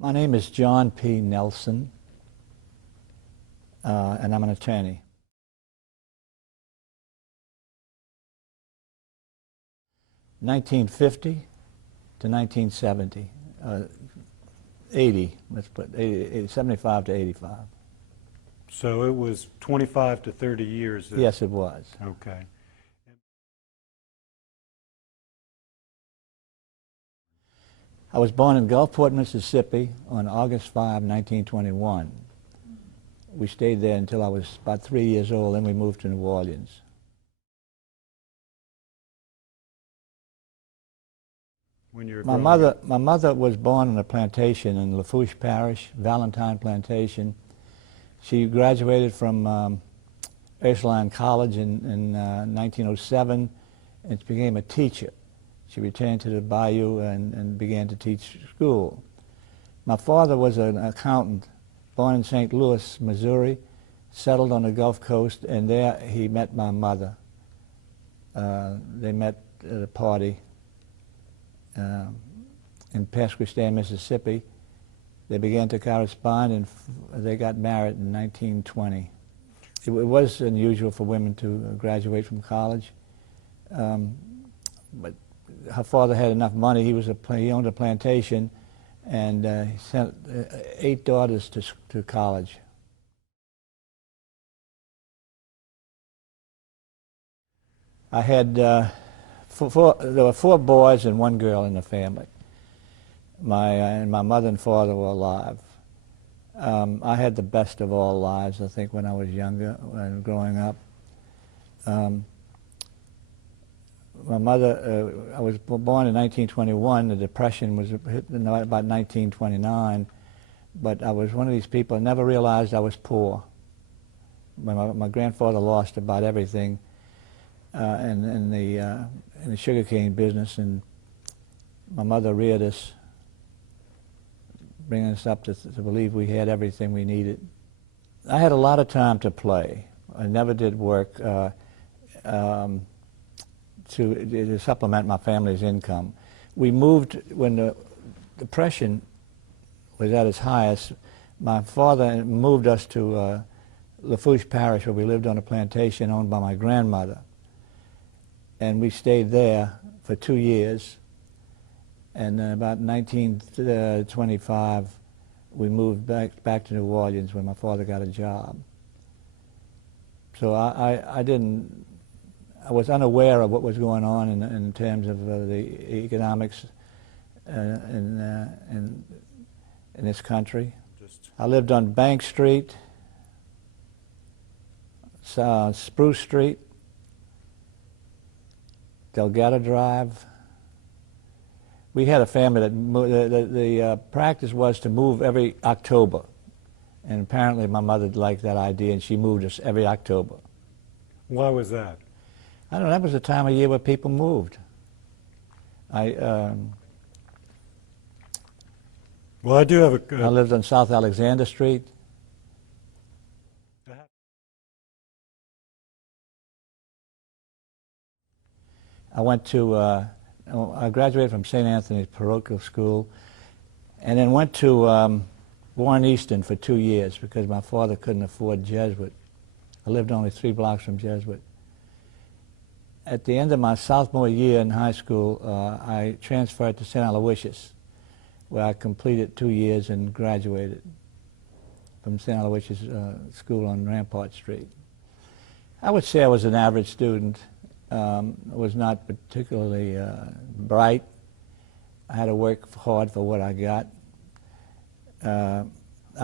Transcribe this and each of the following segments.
My name is John P. Nelson, and I'm an attorney. (1950 to 1970), 80, let's put 80, 75 to 85. So it was 25 to 30 years. Yes, it was. Okay. I was born in Gulfport, Mississippi on August 5, 1921. We stayed there until I was about 3 years old, then we moved to New Orleans. When you were My mother was born on a plantation in Lafourche Parish, Valentine Plantation. She graduated from Ursuline College in 1907 and became a teacher. She returned to the Bayou and began to teach school. My father was an accountant, born in St. Louis, Missouri, settled on the Gulf Coast, and there he met my mother. They met at a party in Pasquistan, Mississippi. They began to correspond, and they got married in 1920. It was unusual for women to graduate from college, but her father had enough money. He owned a plantation, and he sent 8 daughters to college. I had there were 4 boys and 1 girl in the family. My mother and father were alive. I had the best of all lives, I think, when I was younger and growing up. My mother, I was born in 1921. The Depression was hit in about 1929, but I was one of these people who never realized I was poor. My grandfather lost about everything in the sugarcane business, and my mother reared us, bringing us up to believe we had everything we needed. I had a lot of time to play. I never did work to supplement my family's income. We moved when the Depression was at its highest. My father moved us to Lafourche Parish, where we lived on a plantation owned by my grandmother. And we stayed there for 2 years. And about 1925, we moved back to New Orleans when my father got a job. So I was unaware of what was going on in terms of the economics in this country. I lived on Bank Street, Spruce Street, Delgado Drive. We had a family that moved. The practice was to move every October, and apparently my mother liked that idea, and she moved us every October. Why was that? I don't know, that was the time of year where people moved. Well, I do have I lived on South Alexander Street. I graduated from St. Anthony's Parochial School, and then went to Warren Easton for 2 years because my father couldn't afford Jesuit. I lived only 3 blocks from Jesuit. At the end of my sophomore year in high school, I transferred to St. Aloysius, where I completed 2 years and graduated from St. Aloysius School on Rampart Street. I would say I was an average student. I was not particularly bright. I had to work hard for what I got. I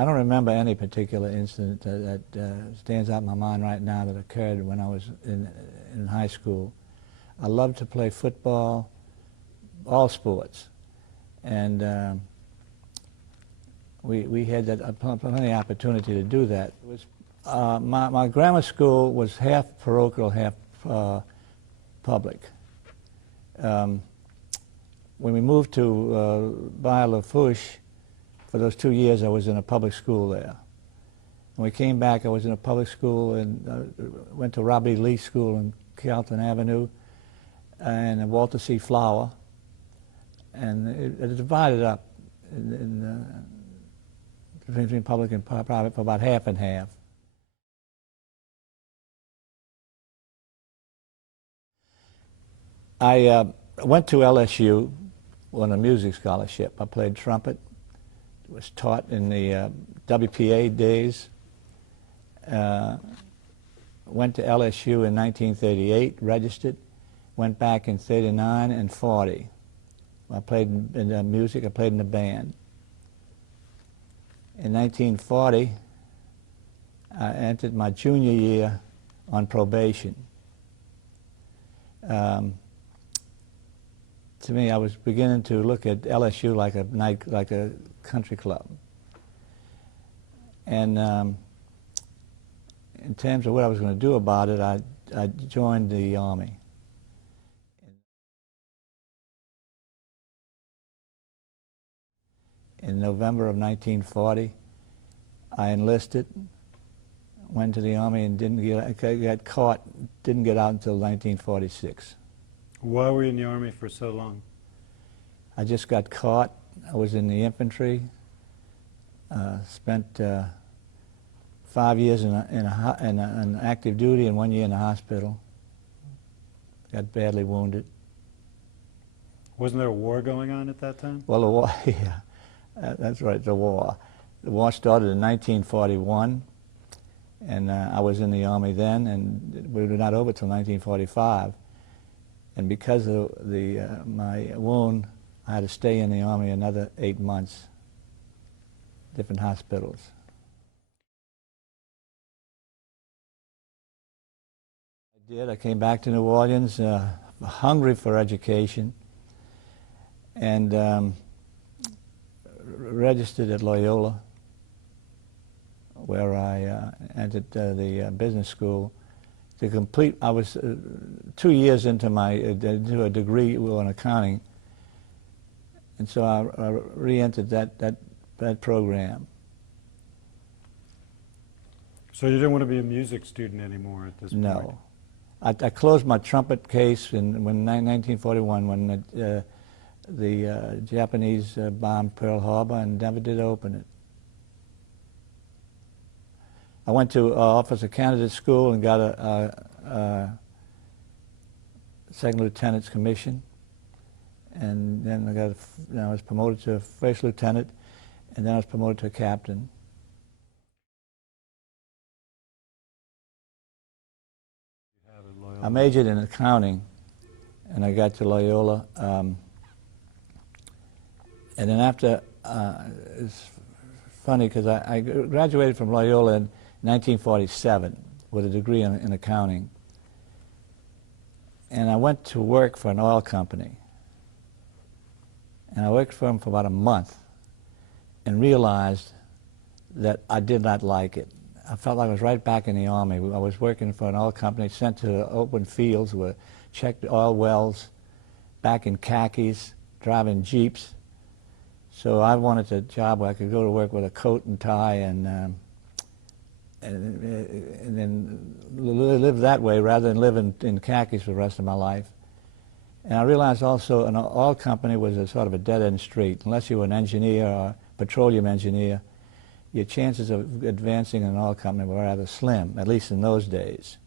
don't remember any particular incident that stands out in my mind right now that occurred when I was in high school. I loved to play football, all sports, and we had plenty of opportunity to do that. It was, my grammar school was half parochial, half public. When we moved to Lafourche, for those 2 years I was in a public school there. When we came back, I was in a public school and went to Robbie Lee School in Carlton Avenue and Walter C. Flower, and it divided up between public and private for about half and half. I went to LSU on a music scholarship. I played trumpet, was taught in the WPA days. Went to LSU in 1938, registered, went back in 39 and 40. I played in music, I played in the band. In 1940, I entered my junior year on probation. To me, I was beginning to look at LSU like a country club. And in terms of what I was going to do about it, I joined the Army. In November of 1940, I enlisted, went to the Army, and got caught, didn't get out until 1946. Why were you in the Army for so long? I just got caught. I was in the infantry, spent 5 years in active duty and 1 year in the hospital. Got badly wounded. Wasn't there a war going on at that time? Well, the war, yeah, that's right, the war. The war started in 1941, and I was in the Army then, and we were not over till 1945. And because of my wound, I had to stay in the Army another 8 months, different hospitals. I did. I came back to New Orleans, hungry for education, and registered at Loyola, where I entered the business school. To complete, I was 2 years into into a degree on accounting, and so I re-entered that program. So you didn't want to be a music student anymore at this point? No. I closed my trumpet case in 1941 when the Japanese bombed Pearl Harbor and never did open it. I went to Officer Candidate School and got a second lieutenant's commission, and then I was promoted to first lieutenant, and then I was promoted to a captain. I majored in accounting, and I got to Loyola, and then after, it's funny because I graduated from Loyola in 1947 with a degree in accounting, and I went to work for an oil company, and I worked for them for about a month and realized that I did not like it. I felt like I was right back in the Army. I was working for an oil company, sent to open fields where checked oil wells, back in khakis, driving jeeps. So I wanted a job where I could go to work with a coat and tie and then live that way rather than live in khakis for the rest of my life. And I realized also an oil company was a sort of a dead-end street. Unless you were an engineer or petroleum engineer, your chances of advancing in an oil company were rather slim, at least in those days.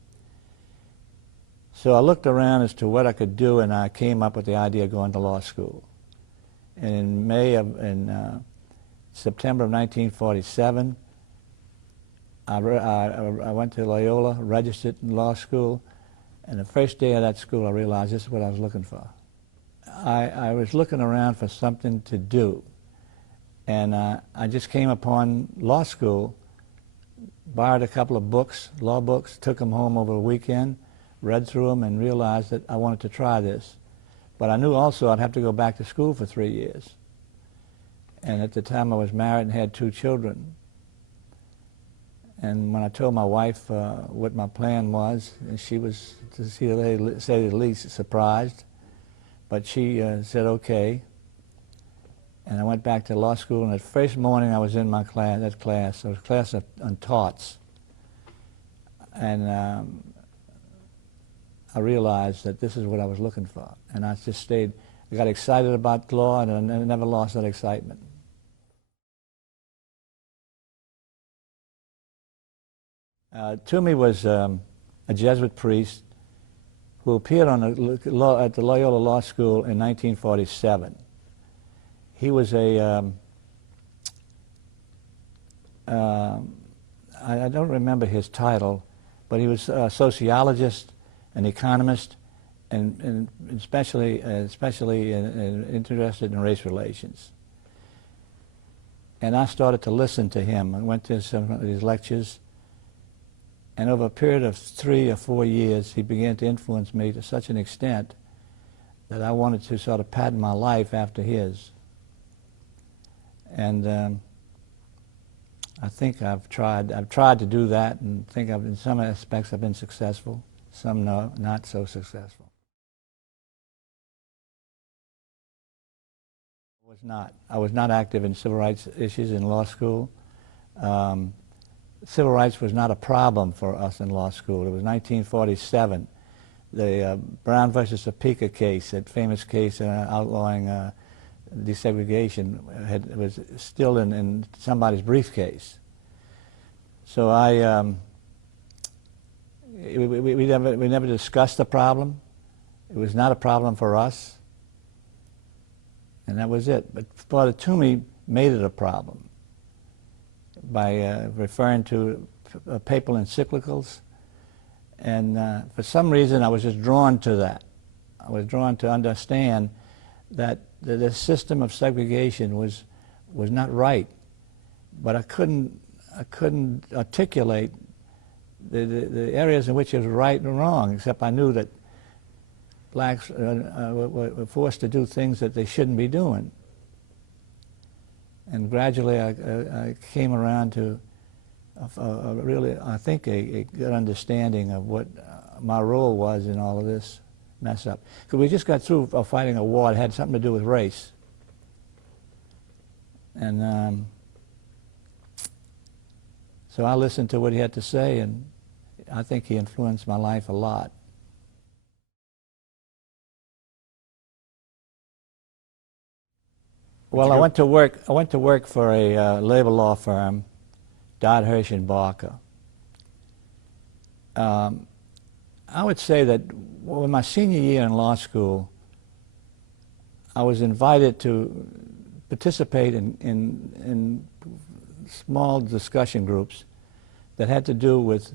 So I looked around as to what I could do, and I came up with the idea of going to law school. And in September of 1947, I went to Loyola, registered in law school, and the first day of that school I realized this is what I was looking for. I was looking around for something to do, and I just came upon law school, borrowed a couple of books, law books, took them home over the weekend, read through them, and realized that I wanted to try this. But I knew also I'd have to go back to school for 3 years. And at the time I was married and had 2 children. And when I told my wife what my plan was, she was, to say the least, surprised. But she said okay. And I went back to law school, and the first morning I was in my class, it was a class on torts. And I realized that this is what I was looking for. And I just stayed, I got excited about law, and I never lost that excitement. Twomey was a Jesuit priest who appeared on at the Loyola Law School in 1947. He was a, I don't remember his title, but he was a sociologist, an economist, and especially interested in race relations. And I started to listen to him. I went to some of his lectures, and over a period of 3 or 4 years, he began to influence me to such an extent that I wanted to sort of pattern my life after his. And I think I've tried to do that, and think in some aspects I've been successful, some no, not so successful. I was not active in civil rights issues in law school. Civil rights was not a problem for us in law school. It was 1947, the Brown versus Topeka case, that famous case outlawing desegregation, was still in somebody's briefcase. So we never discussed the problem. It was not a problem for us, and that was it. But Father Twomey made it a problem by referring to papal encyclicals, and for some reason I was just drawn to that. I was drawn to understand that the system of segregation was not right, but I couldn't articulate the areas in which it was right and wrong, except I knew that blacks were forced to do things that they shouldn't be doing. And gradually I came around to really, I think, a good understanding of what my role was in all of this mess up. Because we just got through fighting a war that had something to do with race. And so I listened to what he had to say, and I think he influenced my life a lot. Well, I went to work for a labor law firm, Dodd, Hirsch and Barker. I would say that in my senior year in law school, I was invited to participate in small discussion groups that had to do with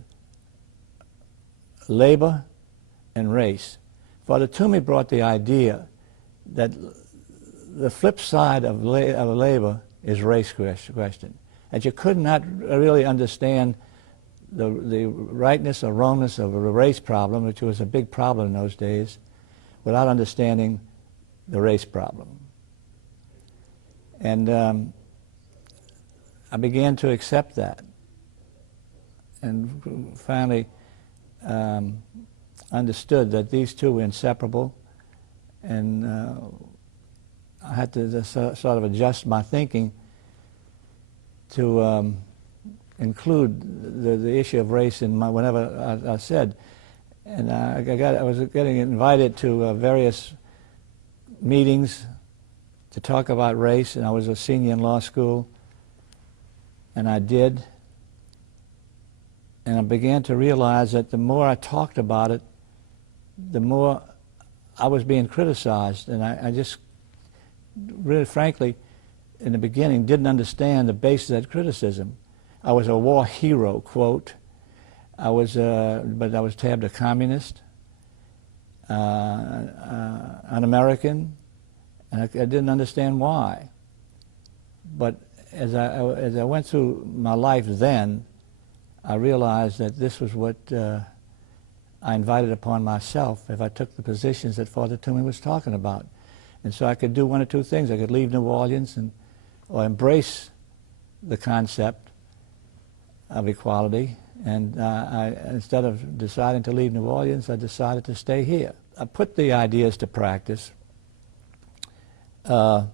labor and race. Father Twomey brought the idea that the flip side of labor is race question. And you could not really understand the rightness or wrongness of a race problem, which was a big problem in those days, without understanding the race problem. And I began to accept that, and finally understood that these two were inseparable, and I had to sort of adjust my thinking to include the issue of race in whenever I said. And I was getting invited to various meetings to talk about race, and I was a senior in law school, and I did. And I began to realize that the more I talked about it, the more I was being criticized, and I just really frankly, in the beginning, didn't understand the basis of that criticism. I was a war hero, quote. But I was tabbed a communist, un-American, and I didn't understand why. But as I went through my life then, I realized that this was what I invited upon myself if I took the positions that Father Twomey was talking about. And so I could do one or two things. I could leave New Orleans or embrace the concept of equality. And instead of deciding to leave New Orleans, I decided to stay here. I put the ideas to practice by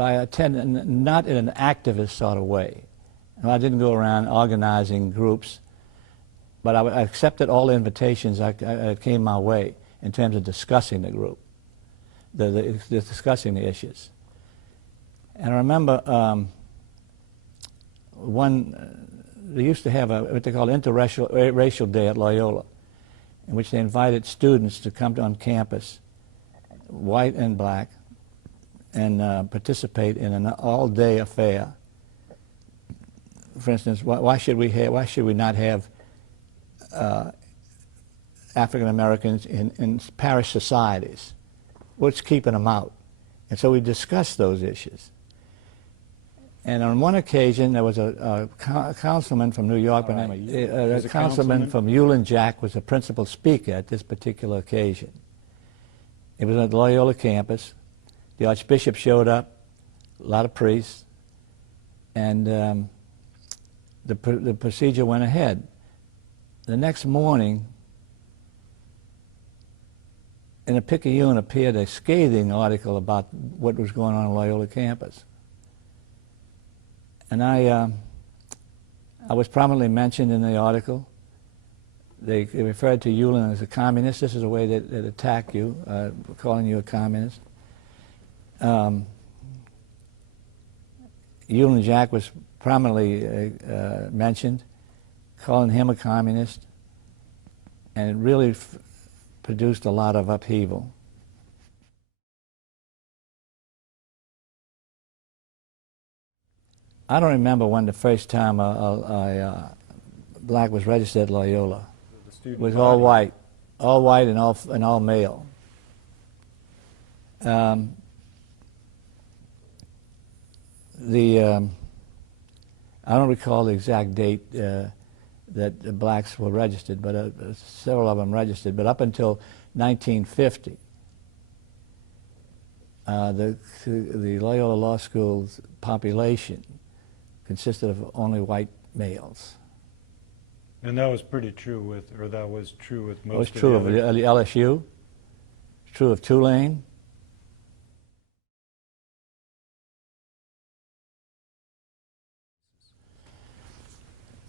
attending, not in an activist sort of way. And I didn't go around organizing groups, but I accepted all the invitations that came my way in terms of discussing the group. Discussing the issues. And I remember one they used to have what they call racial day at Loyola, in which they invited students to come on campus, white and black, and participate in an all-day affair. For instance, why should we not have African Americans in parish societies? What's keeping them out? And so we discussed those issues. And on one occasion, there was a councilman from New York, a councilman from Loyola Jack was the principal speaker at this particular occasion. It was at the Loyola campus. The Archbishop showed up, a lot of priests, and the procedure went ahead. The next morning, in the Picayune appeared a scathing article about what was going on Loyola campus. And I was prominently mentioned in the article. They referred to Yulin as a communist. This is a way that attack you, calling you a communist. Yulin Jack was prominently mentioned, calling him a communist, and it really produced a lot of upheaval. I don't remember when the first time a black was registered at Loyola. It was all white and all male. I don't recall the exact date that the blacks were registered, but several of them registered. But up until 1950, the Loyola Law School's population consisted of only white males. And that was pretty true with, or that was true with most of the It was true of LSU, it's true of Tulane.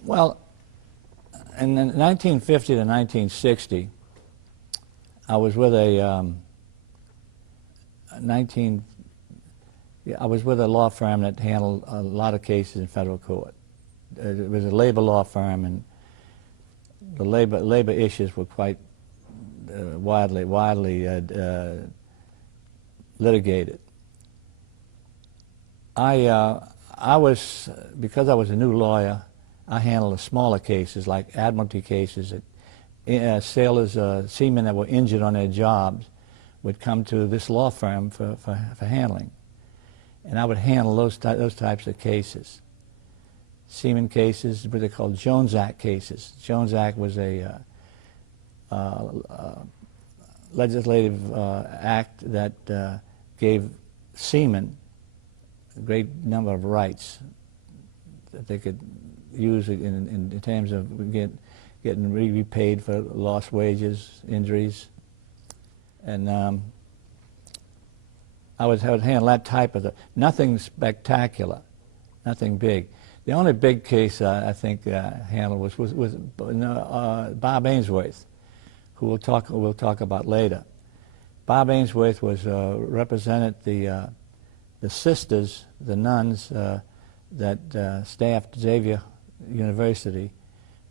Well, in 1950 to 1960, I was with a I was with a law firm that handled a lot of cases in federal court. It was a labor law firm, and the labor issues were quite widely litigated. I was, because I was a new lawyer, I handled the smaller cases like admiralty cases. Sailors, seamen that were injured on their jobs would come to this law firm for handling. And I would handle those types of cases. Seaman cases, what they called Jones Act cases. Jones Act was a legislative act that gave seamen a great number of rights that they could use in terms of getting repaid for lost wages, injuries. And I would handle that type of nothing spectacular, nothing big. The only big case I think handled was Bob Ainsworth, who we'll talk about later. Bob Ainsworth was represented the sisters, the nuns that staffed Xavier University.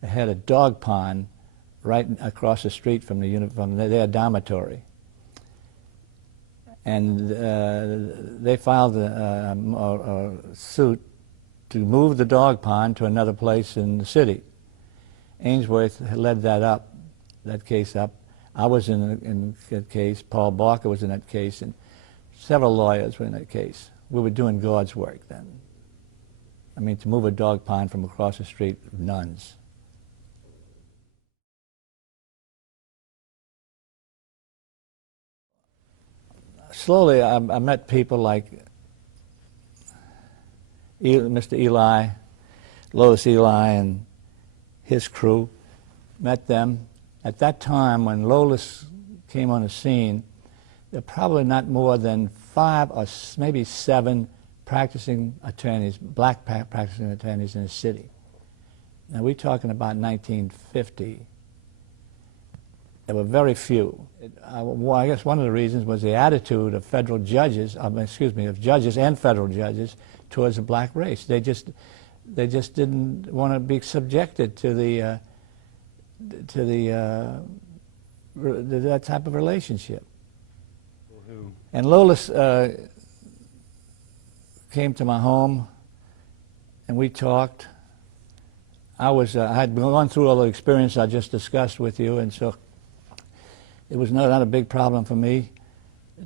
They had a dog pond right across the street from their dormitory. And they filed a suit to move the dog pond to another place in the city. Ainsworth led that case up. I was in that case. Paul Barker was in that case, and several lawyers were in that case. We were doing God's work then. I mean, to move a dog pond from across the street of nuns. Slowly, I met people like Mr. Eli, Lolis Eli, and his crew. Met them. At that time, when Lolis came on the scene, there were probably not more than 5 or maybe 7 practicing attorneys, black practicing attorneys in the city. Now, we're talking about 1950. There were very few. Well, I guess one of the reasons was the attitude of federal judges, of judges and federal judges towards the black race. They just didn't want to be subjected to that type of relationship. Who? And Lolis came to my home, and we talked. I had gone through all the experience I just discussed with you, and so it was not a big problem for me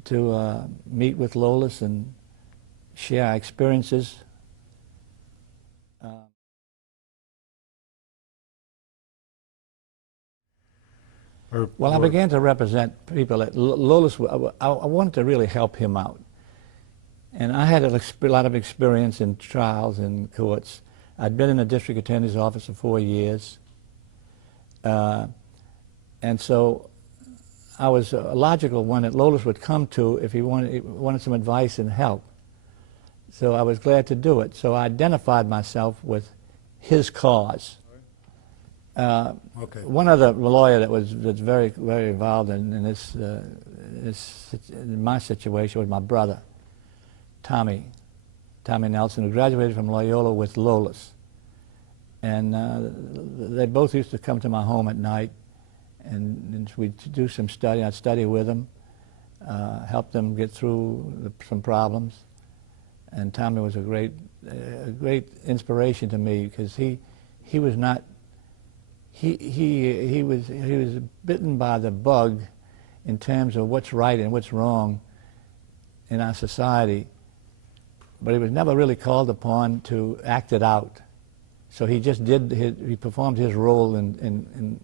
to meet with Lolis and share our experiences. Well, I began to represent people at Lolis. I wanted to really help him out. And I had a lot of experience in trials and courts. I'd been in the district attorney's office for 4 years. And so I was a logical one that Lolis would come to if he wanted some advice and help. So I was glad to do it. So I identified myself with his cause. Okay. One other lawyer that's very, very involved in my situation was my brother, Tommy Nelson, who graduated from Loyola with Lolis. And they both used to come to my home at night, and we'd do some study. I'd study with them, help them get through some problems. And Tommy was a great inspiration to me, because he was not. He was bitten by the bug in terms of what's right and what's wrong in our society, but he was never really called upon to act it out. So he just he performed his role in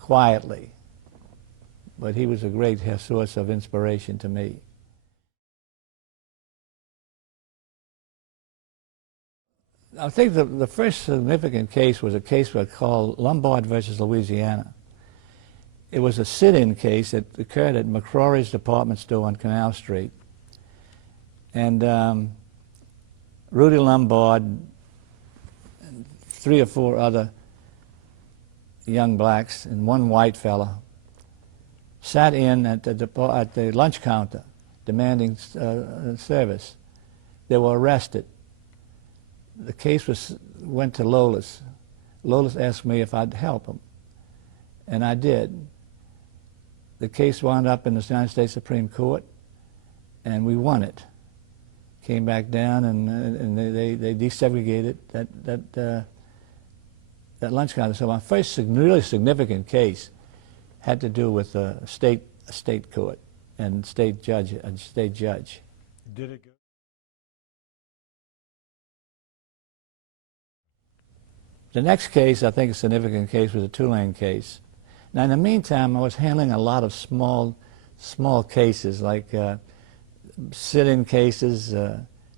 quietly, but he was a great source of inspiration to me. I think the first significant case was a case called Lombard versus Louisiana. It was a sit-in case that occurred at McCrory's department store on Canal Street. And Rudy Lombard and 3 or 4 other young blacks and one white fella sat in at the lunch counter demanding service. They were arrested. The case went to Lolis. Lolis asked me if I'd help him, and I did. The case wound up in the United States Supreme Court, and we won it. Came back down, and they desegregated that lunch counter. So my first really significant case had to do with a state court and state judge. Did it go? The next case, I think a significant case, was a Tulane case. Now, in the meantime, I was handling a lot of small cases, like sit-in cases,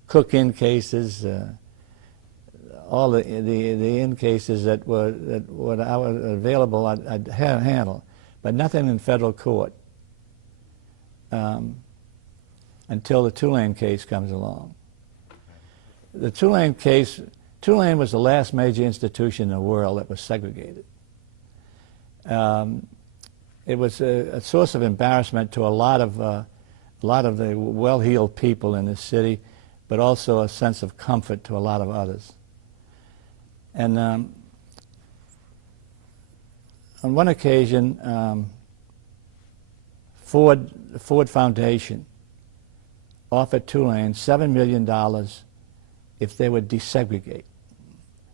cook-in cases, all the in cases that were available. I'd handle, but nothing in federal court until the Tulane case comes along. The Tulane case. Tulane was the last major institution in the world that was segregated. It was a source of embarrassment to a lot of the well-heeled people in this city, but also a sense of comfort to a lot of others. And on one occasion, the Ford Foundation offered Tulane $7 million if they would desegregate,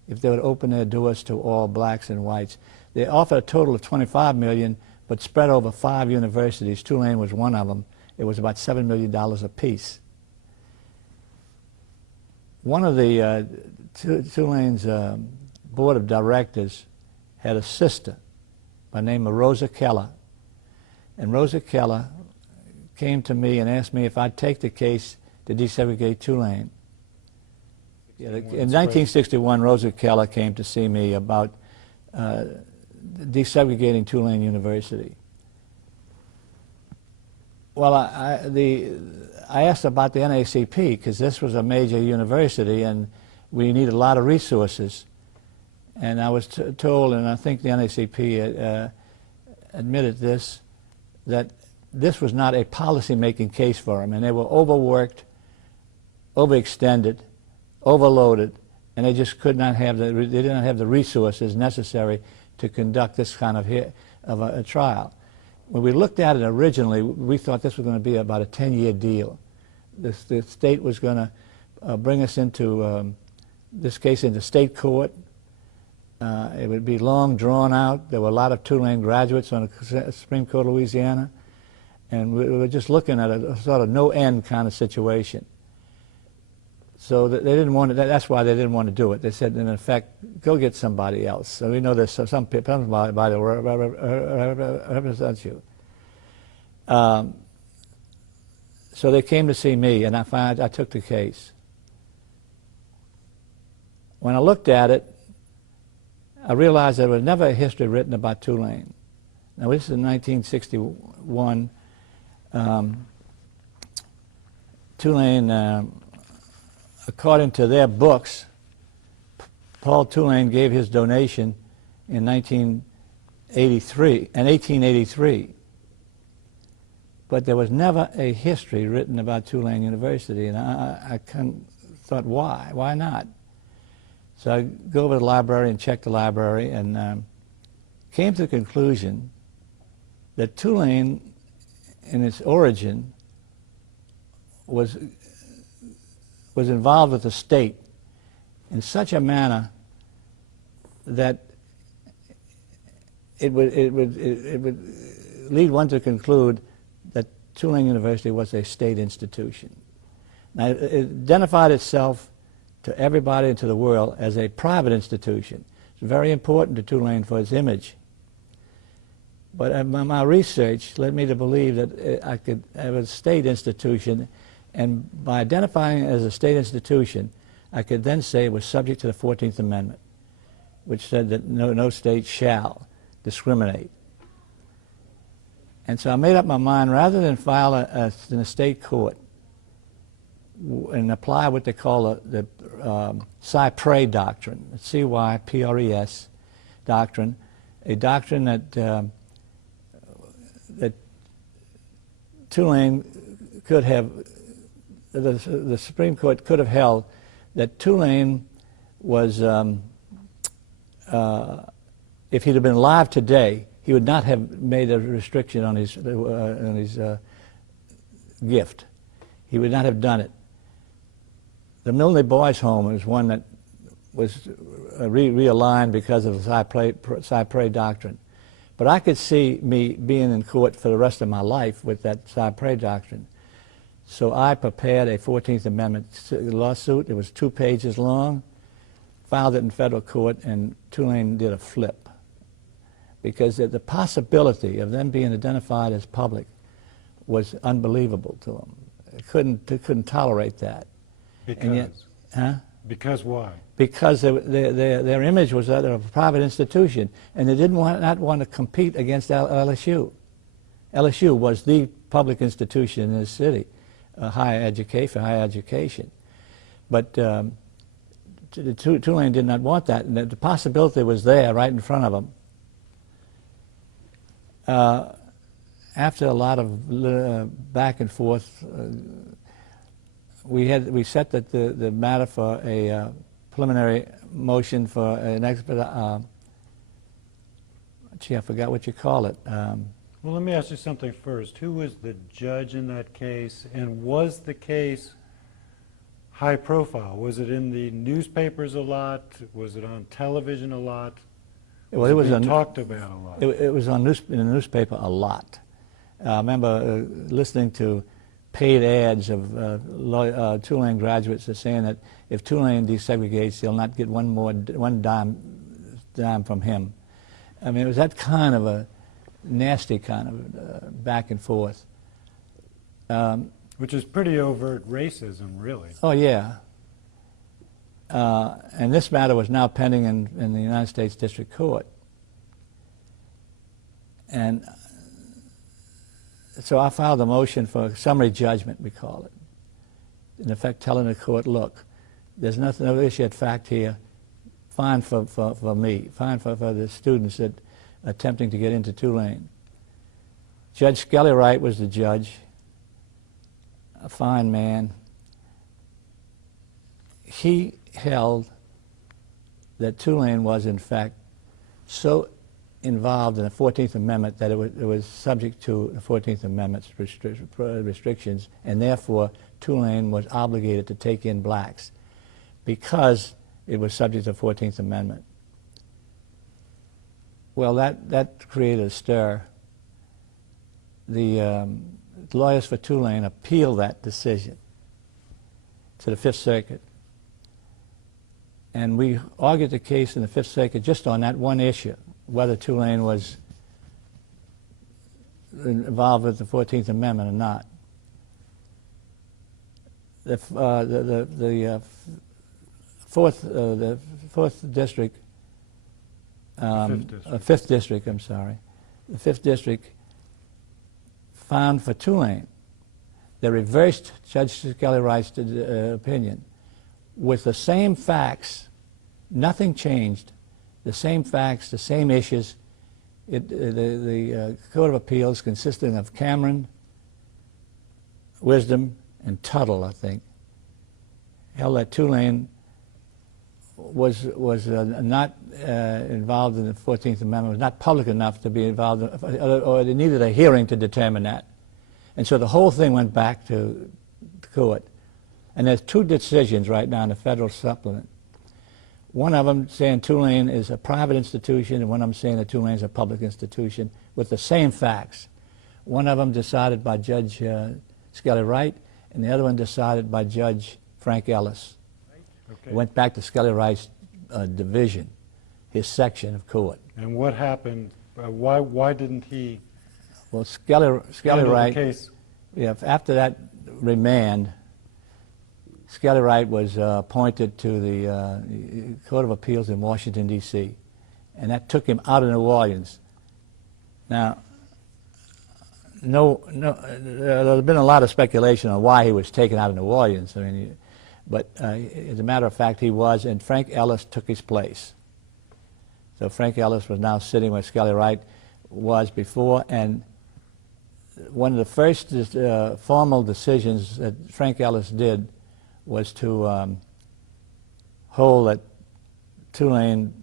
if they would open their doors to all blacks and whites. They offered a total of $25 million, but spread over 5 universities. Tulane was one of them. It was about $7 million apiece. One of the Tulane's board of directors had a sister by the name of Rosa Keller. And Rosa Keller came to me and asked me if I'd take the case to desegregate Tulane. In 1961, Rosa Keller came to see me about desegregating Tulane University. Well, I asked about the NACP, because this was a major university and we needed a lot of resources. And I was told, and I think the NACP admitted this, that this was not a policy-making case for them, and they were overworked overextended, overloaded, and they just could not have they did not have the resources necessary to conduct this kind of a trial. When we looked at it originally, we thought this was going to be about a 10-year deal. The state was going to bring us into this case into state court. It would be long, drawn out. There were a lot of Tulane graduates on the Supreme Court of Louisiana, and we were just looking at a sort of no-end kind of situation. So they didn't want to, that's why they didn't want to do it. They said, in effect, go get somebody else. So we know there's some people that represents you. So they came to see me, and I took the case. When I looked at it, I realized there was never a history written about Tulane. Now, this is in 1961. Tulane, according to their books, Paul Tulane gave his donation in 1883. But there was never a history written about Tulane University, and I thought, why? Why not? So I go over to the library and check the library, and came to the conclusion that Tulane, in its origin, was involved with the state in such a manner that it would lead one to conclude that Tulane University was a state institution. Now, it identified itself to everybody and to the world as a private institution. It's very important to Tulane for its image. But my research led me to believe that it was a state institution, and by identifying it as a state institution, I could then say it was subject to the 14th Amendment, which said that no state shall discriminate. And so I made up my mind, rather than file in a state court and apply what they call the Cypres doctrine, C-Y-P-R-E-S doctrine, a doctrine that Tulane could have, the Supreme Court could have held that Tulane was, if he'd have been alive today, he would not have made a restriction on his gift. He would not have done it. The Milne Boys' Home is one that was realigned because of the Cypres doctrine. But I could see me being in court for the rest of my life with that Cypres doctrine. So I prepared a 14th Amendment lawsuit. It was 2 pages long, filed it in federal court, and Tulane did a flip. Because the possibility of them being identified as public was unbelievable to them. They couldn't tolerate that. Because? And yet, huh? Because why? Because their image was that of a private institution, and they did not want to compete against LSU. LSU was the public institution in this city, higher education. But Tulane did not want that, and the possibility was there right in front of them. After a lot of back and forth, we set the matter for a preliminary motion for an gee, I forgot what you call it. Well, let me ask you something first. Who was the judge in that case, and was the case high profile? Was it in the newspapers a lot? Was it on television a lot? Well, it was talked about a lot. It was in the newspaper a lot. I remember listening to paid ads of Tulane graduates that saying that if Tulane desegregates, they'll not get one dime from him. I mean, it was that kind of a nasty kind of back and forth. Which is pretty overt racism, really. Oh, yeah. And this matter was now pending in the United States District Court. And so I filed a motion for summary judgment, we call it. In effect, telling the court, look, there's no issue of fact here. Fine for me. Fine for the students that are attempting to get into Tulane. Judge Skelly Wright was the judge, a fine man. he held that Tulane was, in fact, so involved in the 14th Amendment that it was subject to the 14th Amendment's restrictions, and therefore Tulane was obligated to take in blacks because it was subject to the 14th Amendment. Well, that created a stir. The lawyers for Tulane appealed that decision to the Fifth Circuit. And we argued the case in the Fifth Circuit just on that one issue, whether Tulane was involved with the 14th Amendment or not. The Fifth District, I'm sorry. The Fifth District found for Tulane. They reversed Judge Skelly Wright's opinion with the same facts. Nothing changed. The same facts, the same issues. The Court of Appeals, consisting of Cameron, Wisdom, and Tuttle, I think, held that Tulane was not involved in the 14th Amendment, was not public enough to be involved, or they needed a hearing to determine that. And so the whole thing went back to the court. And there's two decisions right now in the federal supplement. One of them saying Tulane is a private institution, and one of them saying that Tulane is a public institution with the same facts. One of them decided by Judge Skelly Wright, and the other one decided by Judge Frank Ellis. Okay. It went back to Skelly Wright's division, his section of court. And what happened? Why didn't he Well, Skelly Wright, the case? Yeah, after that remand, Skelly Wright was appointed to the Court of Appeals in Washington, D.C., and that took him out of New Orleans. Now, there's been a lot of speculation on why he was taken out of New Orleans. I mean, but as a matter of fact, he was, and Frank Ellis took his place. So Frank Ellis was now sitting where Skelly Wright was before, and one of the first formal decisions that Frank Ellis did was to hold that Tulane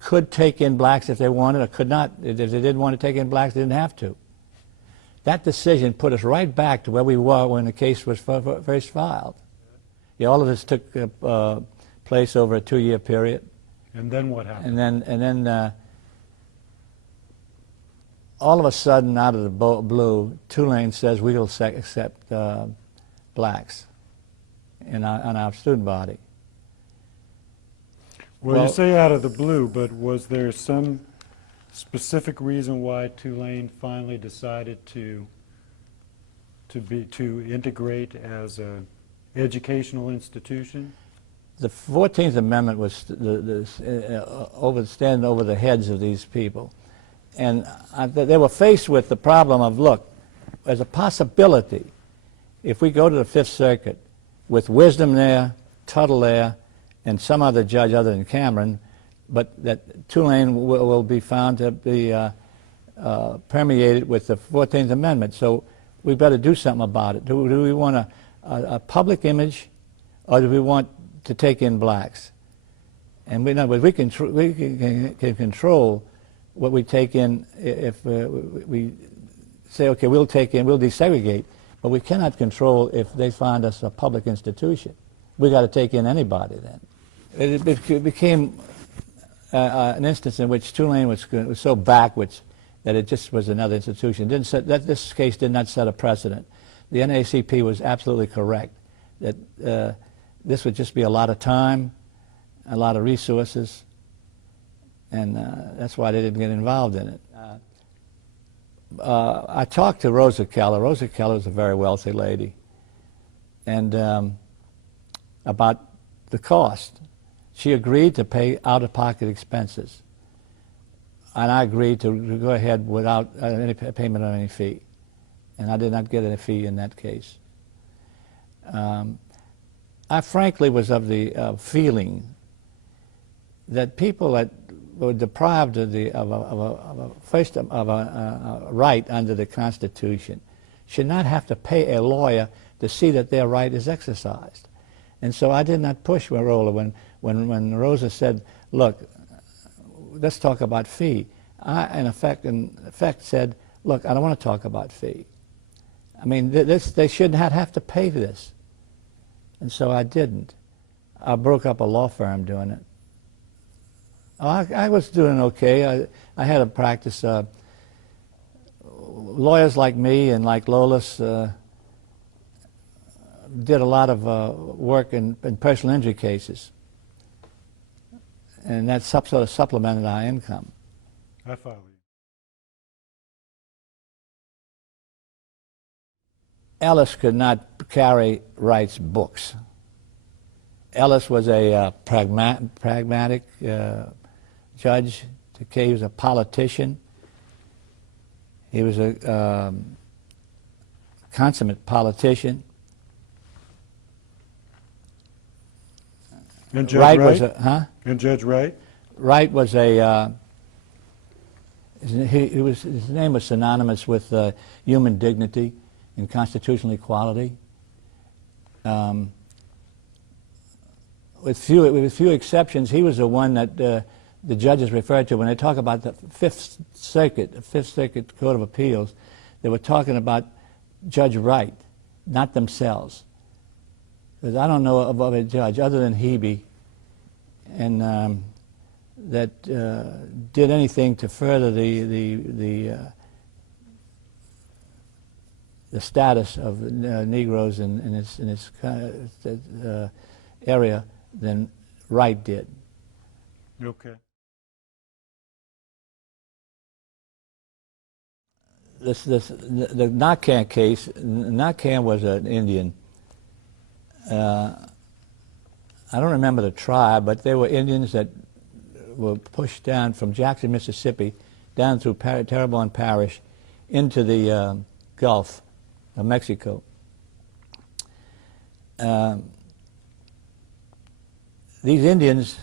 could take in blacks if they wanted, or could not. If they didn't want to take in blacks, they didn't have to. That decision put us right back to where we were when the case was first filed. Yeah, all of this took place over a 2-year period. And then what happened? And then all of a sudden, out of the blue, Tulane says we will accept blacks on our student body. Well, you say out of the blue, but was there some specific reason why Tulane finally decided to integrate as an educational institution? The 14th Amendment was standing over the heads of these people. And they were faced with the problem of, look, there's a possibility if we go to the Fifth Circuit with Wisdom there, Tuttle there, and some other judge other than Cameron, but that Tulane will be found to be permeated with the 14th Amendment. So we better do something about it. Do we want a public image, or do we want to take in blacks? And we can control what we take in if we say, okay, we'll desegregate, but we cannot control if they find us a public institution. We got to take in anybody then. It became an instance in which Tulane was so backwards that it just was another institution. This case did not set a precedent. The NAACP was absolutely correct that this would just be a lot of time, a lot of resources, and that's why they didn't get involved in it. I talked to Rosa Keller. Rosa Keller is a very wealthy lady, and about the cost. She agreed to pay out-of-pocket expenses, and I agreed to go ahead without any payment of any fee, and I did not get any fee in that case. I frankly was of the feeling that people that were deprived of a right under the Constitution should not have to pay a lawyer to see that their right is exercised. And so I did not push Rolla when Rosa said, look, let's talk about fee. I, in effect, said, look, I don't want to talk about fee. I mean, they shouldn't have to pay for this. And so I didn't. I broke up a law firm doing it. I was doing okay. I had a practice. Lawyers like me and like Lolis did a lot of work in personal injury cases. And that sort of supplemented our income. I follow you. Ellis could not carry Wright's books. Ellis was a pragmatic judge. He was a politician. He was a consummate politician. And Judge Wright? Huh? And Judge Wright? Wright was a, his name was synonymous with human dignity and constitutional equality. With few exceptions, he was the one that the judges referred to when they talk about the Fifth Circuit Court of Appeals. They were talking about Judge Wright, not themselves. Because I don't know of a judge other than Hebe, and that did anything to further the status of Negroes in its area than Wright did. Okay. The Naquin case. Naquin was an Indian. I don't remember the tribe, but they were Indians that were pushed down from Jackson, Mississippi, down through Terrebonne Parish into the Gulf of Mexico. These Indians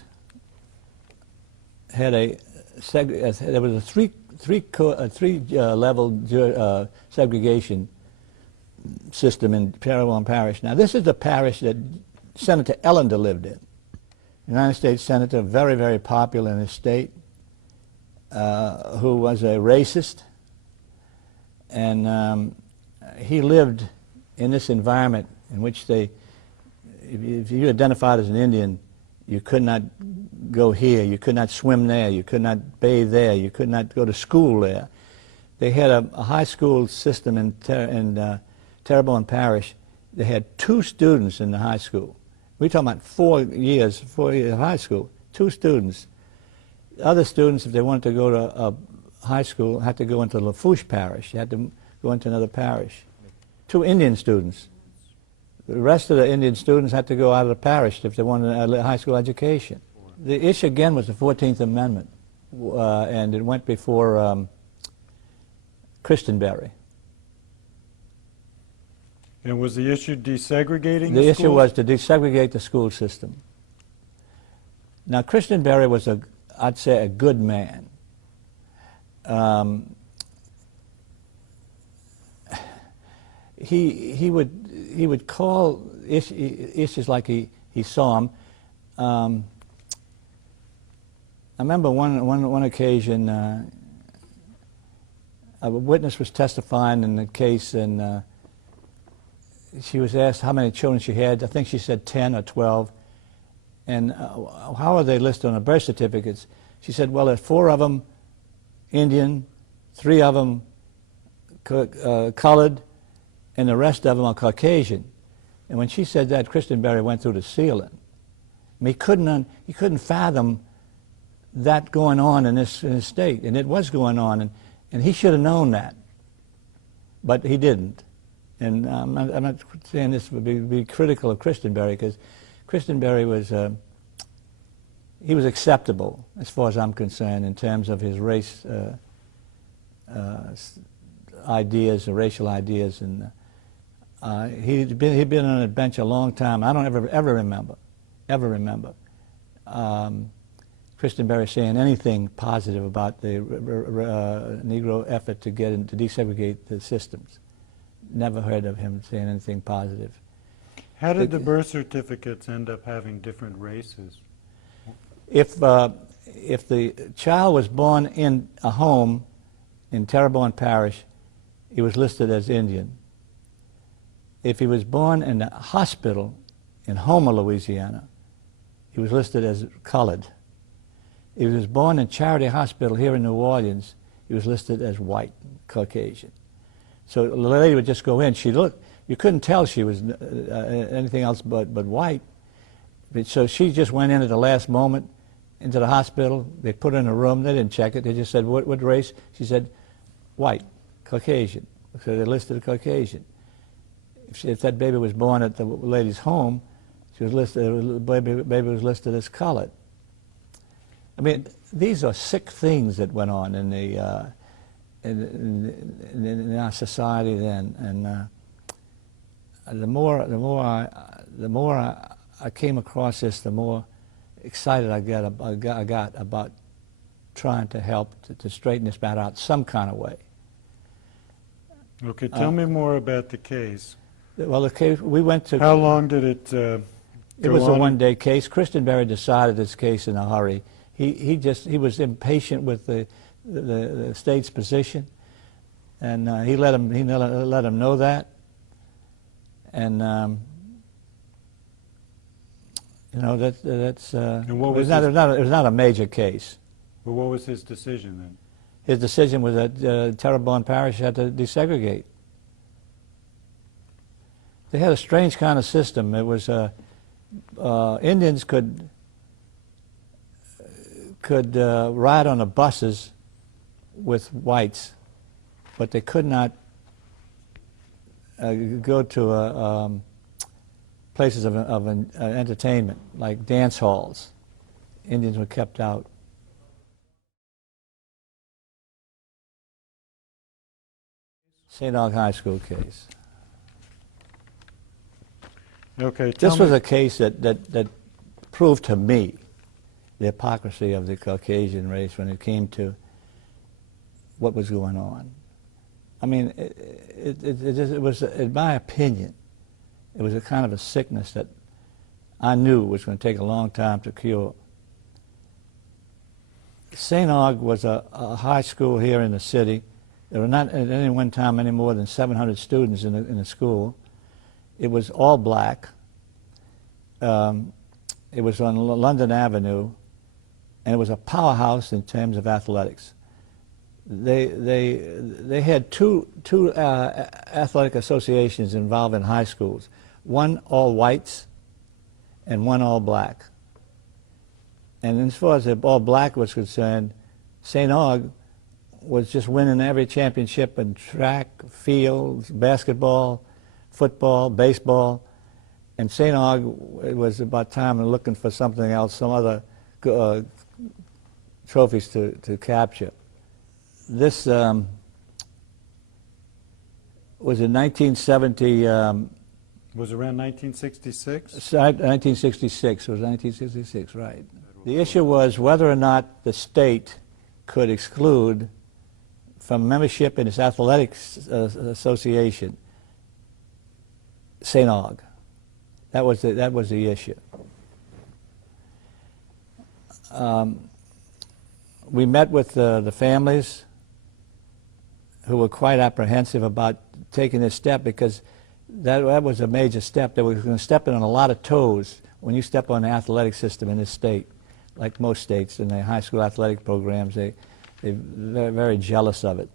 had there was a three level segregation system in Terrebonne Parish. Now, this is the parish that Senator Ellender lived in. United States Senator, very, very popular in his state, who was a racist, and he lived in this environment in which if you identified as an Indian, you could not go here, you could not swim there, you could not bathe there, you could not go to school there. They had a high school system in Terrebonne Parish. They had 2 students in the high school. We're talking about 4 years of high school, 2 students. Other students, if they wanted to go to high school, had to go into Lafourche Parish. You had to go into another parish. 2 Indian students. The rest of the Indian students had to go out of the parish if they wanted a high school education. The issue again was the 14th Amendment, and it went before Christenberry. And was the issue desegregating the issue schools? was to desegregate the school system. Now, Christenberry was I'd say a good man. He would call issues like he saw them. I remember one occasion a witness was testifying in the case, and she was asked how many children she had. I think she said 10 or 12. And how are they listed on the birth certificates? She said, well, there's 4 of them Indian, 3 of them colored, and the rest of them are Caucasian. And when she said that, Christenberry went through the ceiling. I mean, he couldn't fathom that going on in this state, and it was going on, and he should have known that, but he didn't. And I'm not saying this would be critical of Christenberry, because Christenberry was he was acceptable as far as I'm concerned in terms of his race ideas, racial ideas, and he'd been on a bench a long time. I don't ever remember Christenberry saying anything positive about the Negro effort to desegregate the systems. Never heard of him saying anything positive. How did the birth certificates end up having different races? If the child was born in a home in Terrebonne Parish, he was listed as Indian. If he was born in a hospital in Homer, Louisiana, he was listed as colored. If he was born in Charity Hospital here in New Orleans, he was listed as white, Caucasian. So the lady would just go in. She looked. You couldn't tell she was anything else but white. So she just went in at the last moment into the hospital. They put her in a room. They didn't check it. They just said, what race? She said, white, Caucasian. So they listed a Caucasian. If that baby was born at the lady's home, she was listed. The baby was listed as colored. I mean, these are sick things that went on in the in our society then, and the more I came across this, the more excited I got about trying to help to straighten this matter out some kind of way. Okay, tell me more about the case. Well, the case we went to. How long did it It was a one-day case. Christenberry decided this case in a hurry. He was impatient with the state's position, and he let him know that. And you know that's And what it was not a major case. Well, what was his decision then? His decision was that Terrebonne Parish had to desegregate. They had a strange kind of system. It was Indians could ride on the buses with whites, but they could not go to places of entertainment like dance halls. Indians were kept out. St. Aug High School case. Okay, This was a case that proved to me the hypocrisy of the Caucasian race when it came to what was going on. I mean, it was, in my opinion, it was a kind of a sickness that I knew was going to take a long time to cure. St. Aug was a high school here in the city. There were not at any one time any more than 700 students in the school. It was all black. It was on London Avenue, and it was a powerhouse in terms of athletics. They had two athletic associations involved in high schools. One all whites, and one all black. And as far as the all black was concerned, St. Aug was just winning every championship in track, field, basketball, football, baseball, and St. Aug, it was about time of looking for something else, some other trophies to capture. This was in 1970. Was around 1966? 1966. It was 1966, right. The issue was whether or not the state could exclude from membership in its athletics association St. Aug. That was the issue. We met with the families who were quite apprehensive about taking this step because that was a major step. They were going to step in on a lot of toes when you step on the athletic system in this state. Like most states in their high school athletic programs, they're very jealous of it.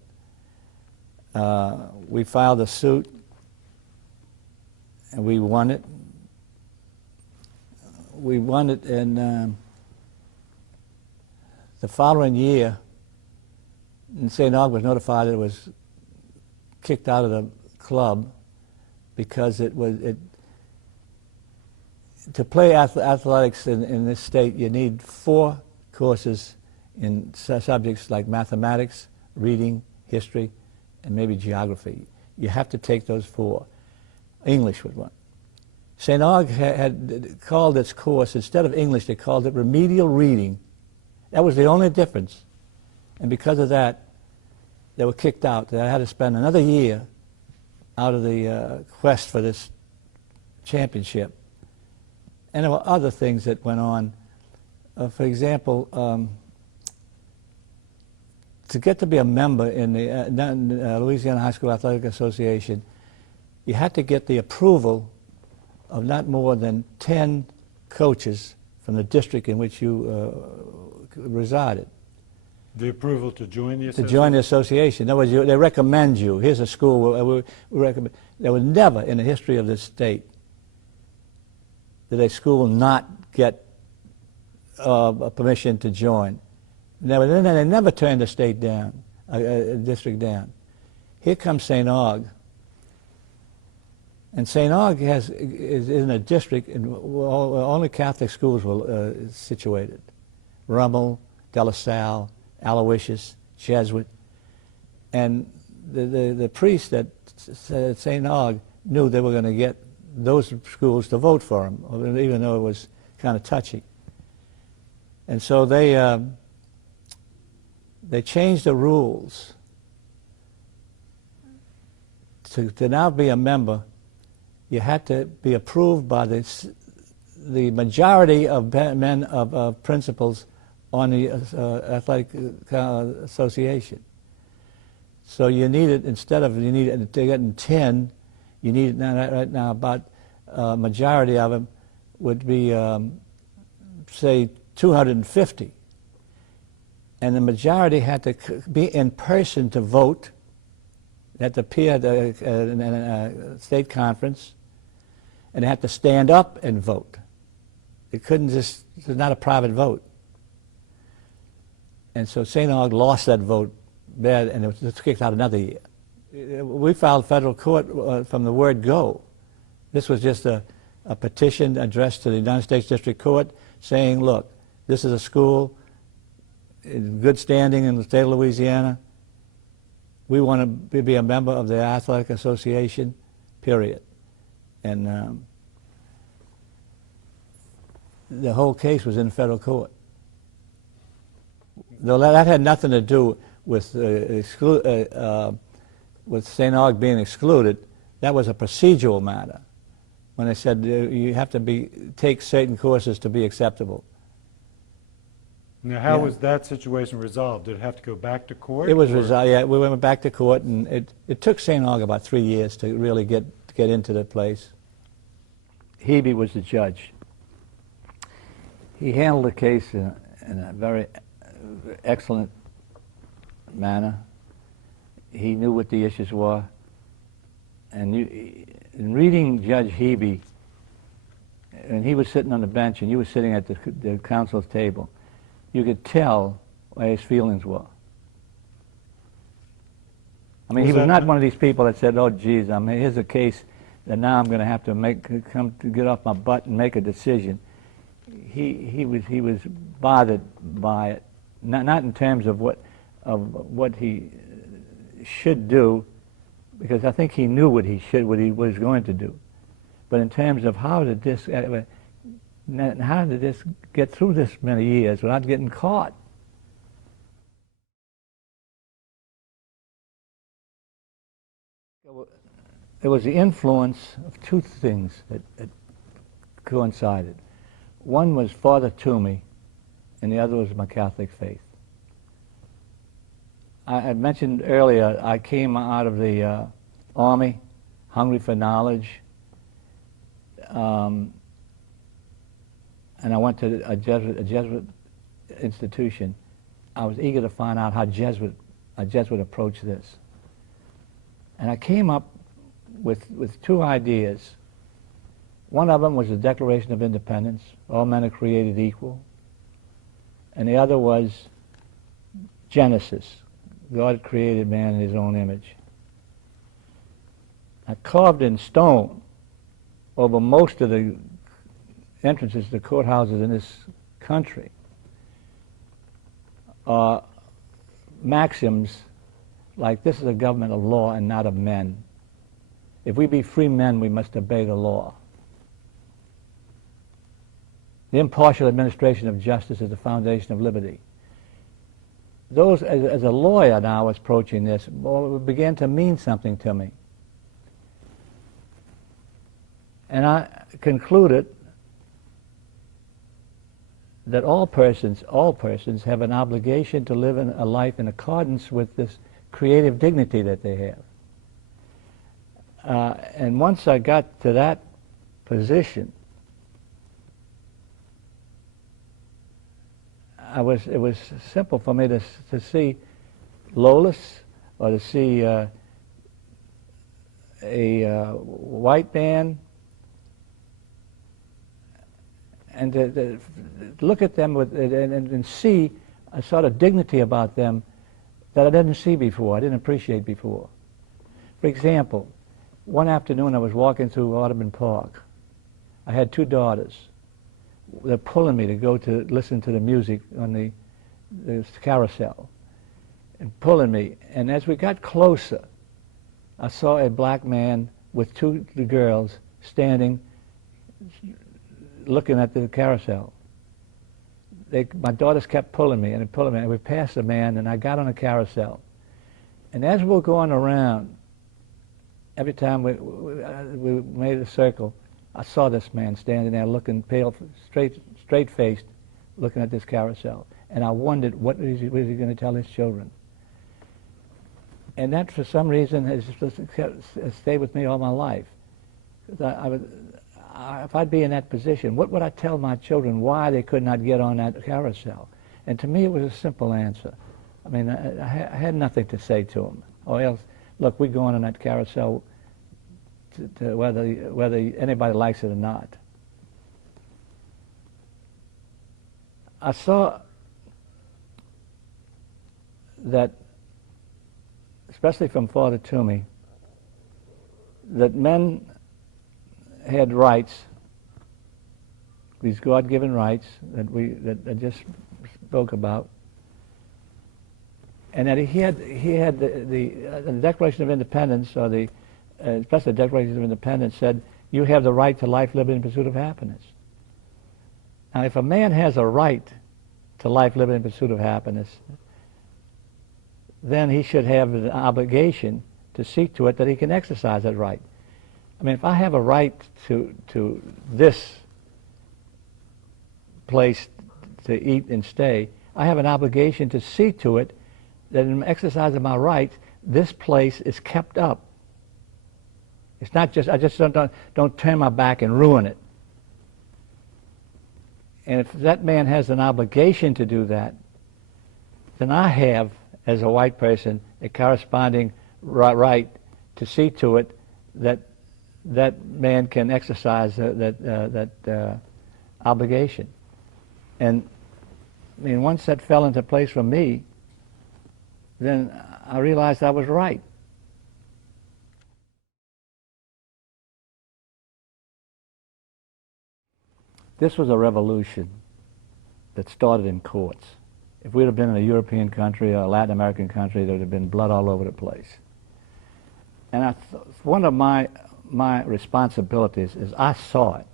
We filed a suit, and we won it. We won it, and the following year, St. Aug was notified that it was kicked out of the club because to play athletics in this state, you need 4 courses in subjects like mathematics, reading, history, and maybe geography. You have to take those 4. English was one. St. Aug had called its course, instead of English, they called it remedial reading. That was the only difference. And because of that, they were kicked out. They had to spend another year out of the quest for this championship. And there were other things that went on. For example, to get to be a member in the Louisiana High School Athletic Association, you had to get the approval of not more than 10 coaches from the district in which you resided. The approval to join the association? To join the association. In other words, they recommend you. Here's a school. We recommend. There was never in the history of this state did a school not get permission to join. They never turned the state down, a district down. Here comes St. Aug. And St. Aug is in a district where only Catholic schools were situated. Rummel, De La Salle, Aloysius, Jesuit. And the priest at St. Aug knew they were going to get those schools to vote for him, even though it was kind of touchy. And so they changed the rules to now be a member. You had to be approved by the majority of men of principals on the athletic association. So you needed, instead of getting 10, you needed right now about majority of them would be say 250, and the majority had to be in person to vote. They had to appear at a state conference, and they had to stand up and vote. It couldn't just, it's not a private vote. And so St. Aug lost that vote bad, and it was kicked out another year. We filed federal court from the word go. This was just a petition addressed to the United States District Court saying, look, this is a school in good standing in the state of Louisiana. We want to be a member of the Athletic Association, period. And the whole case was in federal court. Though that had nothing to do with St. Aug being excluded, that was a procedural matter. When they said you have to take certain courses to be acceptable. Now, how was that situation resolved? Did it have to go back to court? It was resolved. Yeah, we went back to court, and it took St. Aug about 3 years to really get into the place. Hebe was the judge. He handled the case in a very excellent manner. He knew what the issues were, and in reading Judge Hebe, and he was sitting on the bench, and you were sitting at the counsel's table, you could tell what his feelings were. I mean, he was not one of these people that said, "Oh, geez, I mean, here's a case that now I'm going to have to get off my butt and make a decision." He was bothered by it, not in terms of what he should do, because I think he knew what he was going to do, but in terms of how did this get through this many years without getting caught? It was the influence of two things that coincided. One was Father Twomey, and the other was my Catholic faith. I mentioned earlier, I came out of the Army, hungry for knowledge, and I went to a Jesuit institution. I was eager to find out how a Jesuit approached this. And I came up with two ideas. One of them was the Declaration of Independence, all men are created equal. And the other was Genesis, God created man in his own image. I carved in stone over most of the entrances to courthouses in this country are maxims like, this is a government of law and not of men. If we be free men, we must obey the law. The impartial administration of justice is the foundation of liberty. Those, as a lawyer now approaching this, began to mean something to me. And I concluded that all persons have an obligation to live a life in accordance with this creative dignity that they have. And once I got to that position, it was simple for me to see Lolis, or to see a white man, and to look at them and see a sort of dignity about them that I didn't see before, I didn't appreciate before. For example, one afternoon I was walking through Audubon Park. I had two daughters. They're pulling me to go to listen to the music on the carousel, and pulling me. And as we got closer, I saw a black man with two girls standing looking at the carousel. My daughters kept pulling me and pulling me, and we passed the man, and I got on a carousel. And as we were going around, every time we made a circle, I saw this man standing there looking pale, straight-faced, looking at this carousel. And I wondered, what is he going to tell his children? And that, for some reason, has stayed with me all my life. If I'd be in that position, what would I tell my children why they could not get on that carousel? And to me, it was a simple answer. I mean, I had nothing to say to them. Or else, look, we're going on that carousel to whether anybody likes it or not. I saw that, especially from Father Twomey, that men had rights, these God-given rights that I just spoke about, and that he had the Declaration of Independence, or especially the Declaration of Independence, said you have the right to life, liberty, and pursuit of happiness. Now, if a man has a right to life, liberty, and pursuit of happiness, then he should have an obligation to see to it that he can exercise that right. I mean, if I have a right to this place to eat and stay, I have an obligation to see to it that in exercising my right, this place is kept up. It's not just, I just don't turn my back and ruin it. And if that man has an obligation to do that, then I have, as a white person, a corresponding right to see to it that that man can exercise that obligation. And I mean, once that fell into place for me, then I realized I was right. This was a revolution that started in courts. If we'd have been in a European country or a Latin American country, there would have been blood all over the place. And one of my responsibilities is I saw it,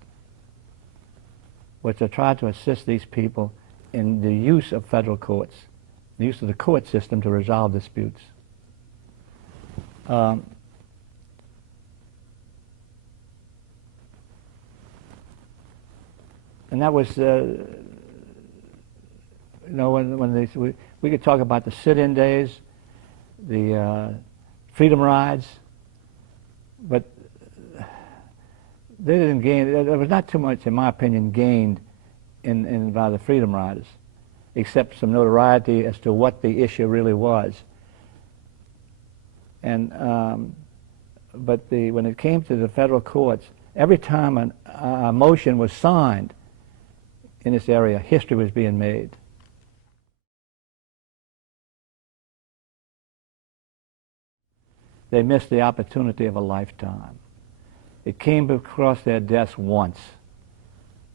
was to try to assist these people in the use of federal courts, the use of the court system to resolve disputes. And that was, you know, when we could talk about the sit-in days, the freedom rides, but they didn't gain, there was not too much, in my opinion, gained by the freedom riders, except some notoriety as to what the issue really was. And but when it came to the federal courts, every time a motion was signed in this area, history was being made. They missed the opportunity of a lifetime. It came across their desk once,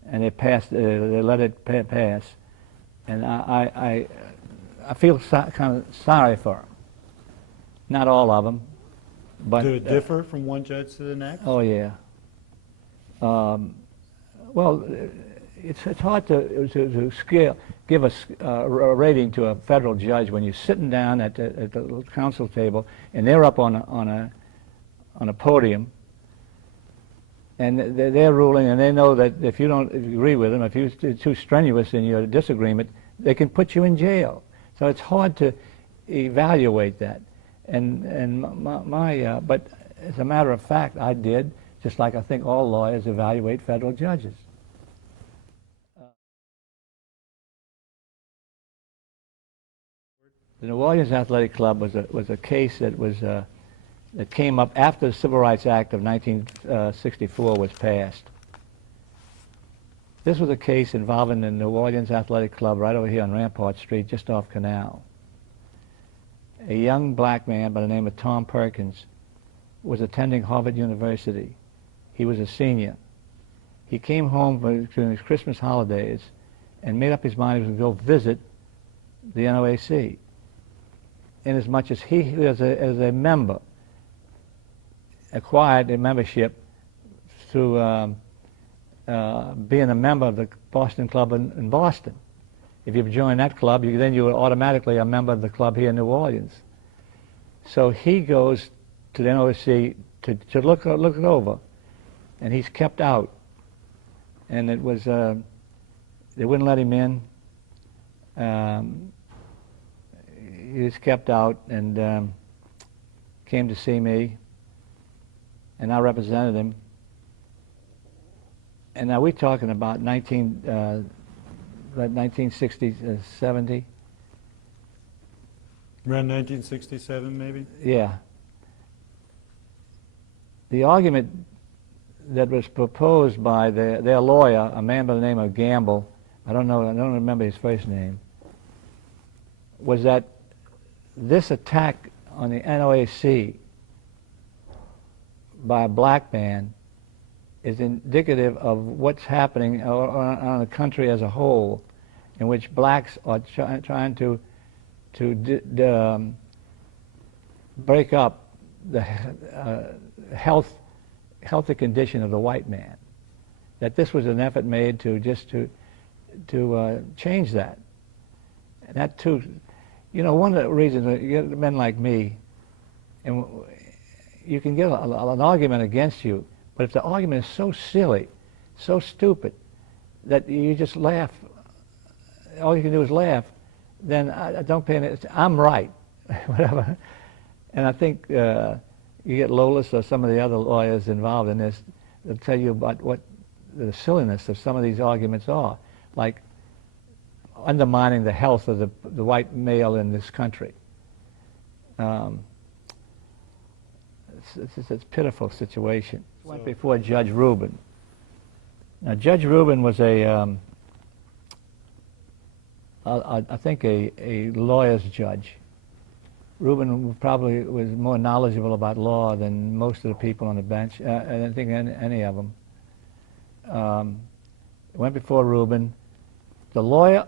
and they let it pass. And I feel kind of sorry for them. Not all of them, but did it differ from one judge to the next? Oh yeah. Well, it's hard to give a rating to a federal judge when you're sitting down at the council table and they're up on a podium, And they're ruling, and they know that if you don't agree with them, if you're too strenuous in your disagreement, they can put you in jail. So it's hard to evaluate that. But as a matter of fact, I did, just like I think all lawyers evaluate federal judges. The New Orleans Athletic Club was a case that came up after the Civil Rights Act of 1964 was passed. This was a case involving the New Orleans Athletic Club right over here on Rampart Street, just off Canal. A young black man by the name of Tom Perkins was attending Harvard University. He was a senior. He came home during his Christmas holidays and made up his mind he was going to go visit the NOAC. Inasmuch as he, as a member, acquired a membership through being a member of the Boston Club in Boston. If you join that club, then you are automatically a member of the club here in New Orleans. So he goes to the NOAC to look it over, and he's kept out. And it was they wouldn't let him in. He was kept out and came to see me, and I represented him. And now we're talking about 1960, 70. Around 1967, maybe? Yeah. The argument that was proposed by their lawyer, a man by the name of Gamble, I don't remember his first name, was that this attack on the NOAC by a black man is indicative of what's happening on the country as a whole, in which blacks are trying to break up the healthy condition of the white man. That this was an effort made to change that. And that too, you know, one of the reasons that you get men like me, and you can get an argument against you, but if the argument is so silly, so stupid, that you just laugh, all you can do is laugh, then I don't pay any, I'm right, whatever. And I think you get Lolis or some of the other lawyers involved in this, they'll tell you about what the silliness of some of these arguments are, like undermining the health of the white male in this country. It's a pitiful situation. Went before Judge Rubin. Now, Judge Rubin was I think a lawyer's judge. Rubin probably was more knowledgeable about law than most of the people on the bench. I don't think any of them. Went before Rubin. The lawyer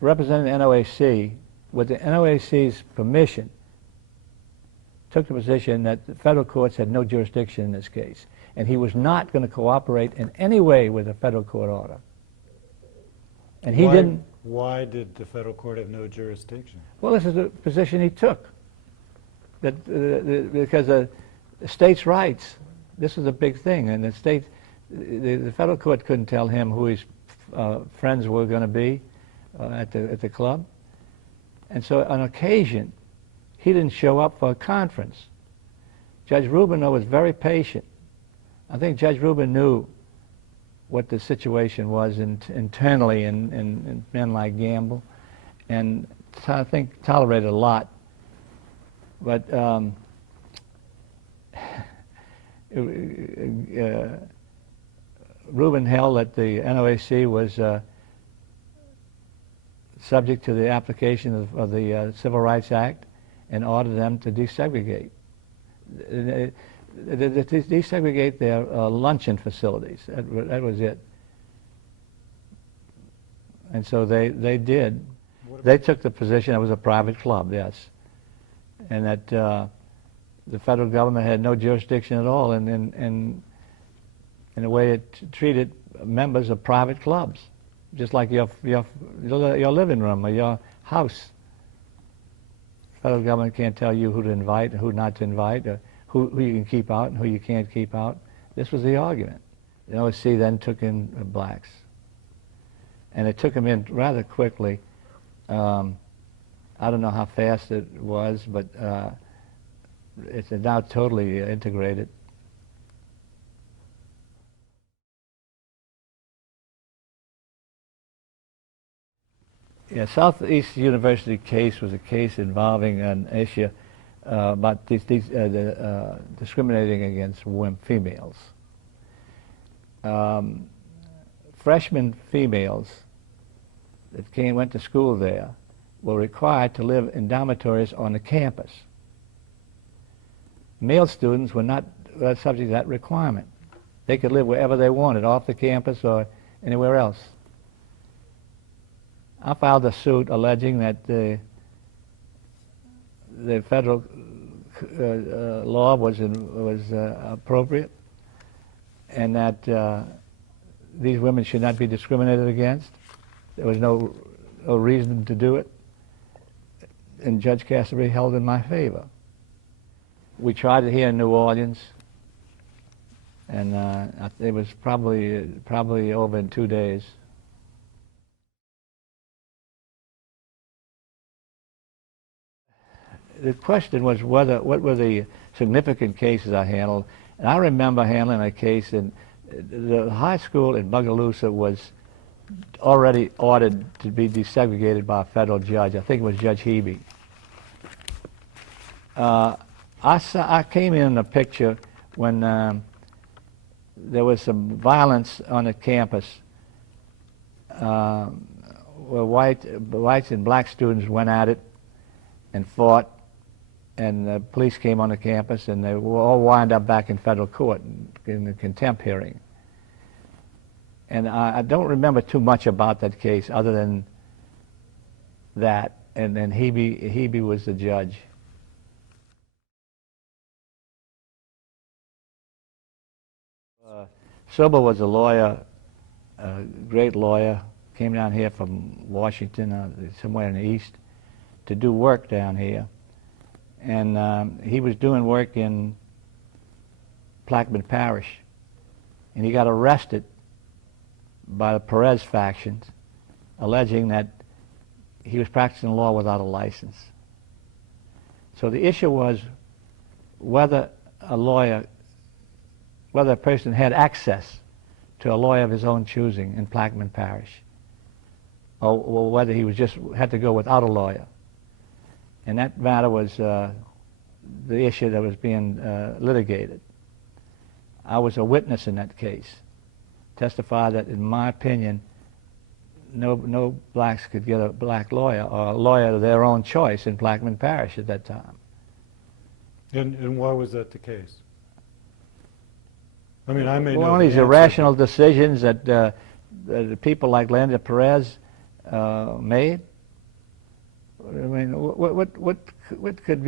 representing the NOAC, with the NOAC's permission, took the position that the federal courts had no jurisdiction in this case, and he was not going to cooperate in any way with a federal court order. And he didn't. Why did the federal court have no jurisdiction? Well, this is the position he took. That because the states' rights, this is a big thing, and the federal court couldn't tell him who his friends were going to be at the club, and so on occasion, he didn't show up for a conference. Judge Rubin, though, was very patient. I think Judge Rubin knew what the situation was internally in men like Gamble, and I think tolerated a lot. But Rubin held that the NOAC was subject to the application of the Civil Rights Act and ordered them to desegregate. Desegregate their luncheon facilities. That was it. And so they did. They took the position it was a private club, yes, and that the federal government had no jurisdiction at all in the way it treated members of private clubs, just like your living room or your house. The federal government can't tell you who to invite and who not to invite, or who you can keep out and who you can't keep out. This was the argument. The OSC then took in blacks. And it took them in rather quickly. I don't know how fast it was, but it's now totally integrated. Yeah, Southeast University case was a case involving an issue about discriminating against females. Freshman females that went to school there were required to live in dormitories on the campus. Male students were not subject to that requirement. They could live wherever they wanted, off the campus or anywhere else. I filed a suit alleging that the federal law was appropriate, and that these women should not be discriminated against. There was no reason to do it, and Judge Cassidy held in my favor. We tried it here in New Orleans, and it was probably over in 2 days. The question was what were the significant cases I handled, and I remember handling a case in the high school in Bogalusa was already ordered to be desegregated by a federal judge. I think it was Judge Hebe. I came in the picture when there was some violence on the campus where whites and black students went at it and fought, and the police came on the campus, and they were all wound up back in federal court in the contempt hearing. And I don't remember too much about that case other than that, and then Hebe was the judge. Silber was a lawyer, a great lawyer, came down here from Washington, somewhere in the east, to do work down here. And he was doing work in Plaquemine Parish, and he got arrested by the Perez factions, alleging that he was practicing law without a license. So the issue was whether a person had access to a lawyer of his own choosing in Plaquemine Parish, or whether he was just had to go without a lawyer. And that matter was the issue that was being litigated. I was a witness in that case, testified that, in my opinion, no blacks could get a black lawyer or a lawyer of their own choice in Plaquemine Parish at that time. And why was that the case? I mean, I may know one of these irrational decisions that people like Linda Perez made. I mean, what could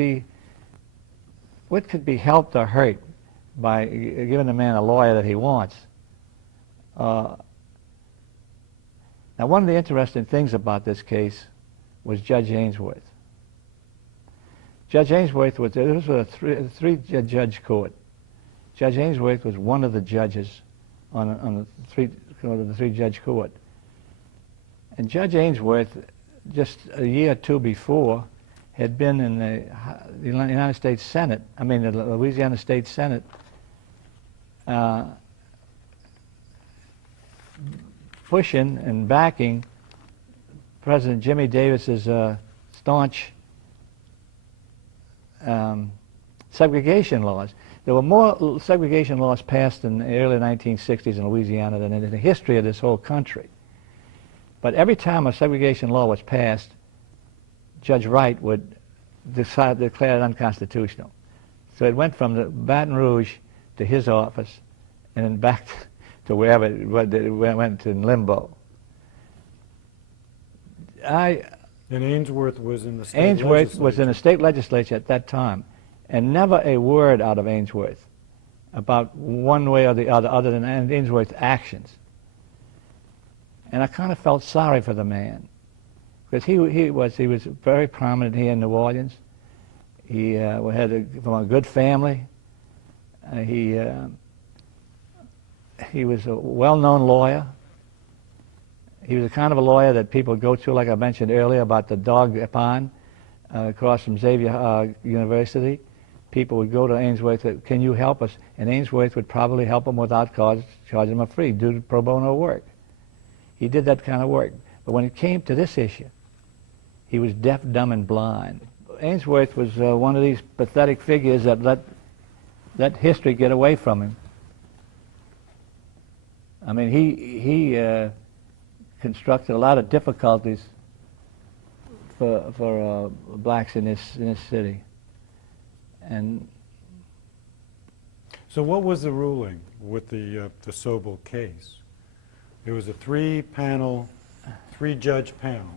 be helped or hurt by giving a man a lawyer that he wants? Now, one of the interesting things about this case was Judge Ainsworth. Judge Ainsworth was a three-judge court. Judge Ainsworth was one of the judges on the three-judge court. And Judge Ainsworth, just a year or two before, had been in the United States Senate, the Louisiana State Senate, pushing and backing President Jimmy Davis's staunch segregation laws. There were more segregation laws passed in the early 1960s in Louisiana than in the history of this whole country. But every time a segregation law was passed, Judge Wright would declare it unconstitutional. So it went from the Baton Rouge to his office, and then back to wherever it went in limbo. And Ainsworth was in the state Ainsworth was in the state legislature at that time, and never a word out of Ainsworth about one way or the other than Ainsworth's actions. And I kind of felt sorry for the man, because he was very prominent here in New Orleans. He had from a good family. He he was a well-known lawyer. He was the kind of a lawyer that people go to, like I mentioned earlier, about the dog pond across from Xavier University. People would go to Ainsworth, can you help us? And Ainsworth would probably help them without charging them a fee, do pro bono work. He did that kind of work. But when it came to this issue, he was deaf, dumb, and blind. Ainsworth was one of these pathetic figures that let history get away from him. I mean, he constructed a lot of difficulties for blacks in this city. And so what was the ruling with the Sobel case? It was a three-judge panel.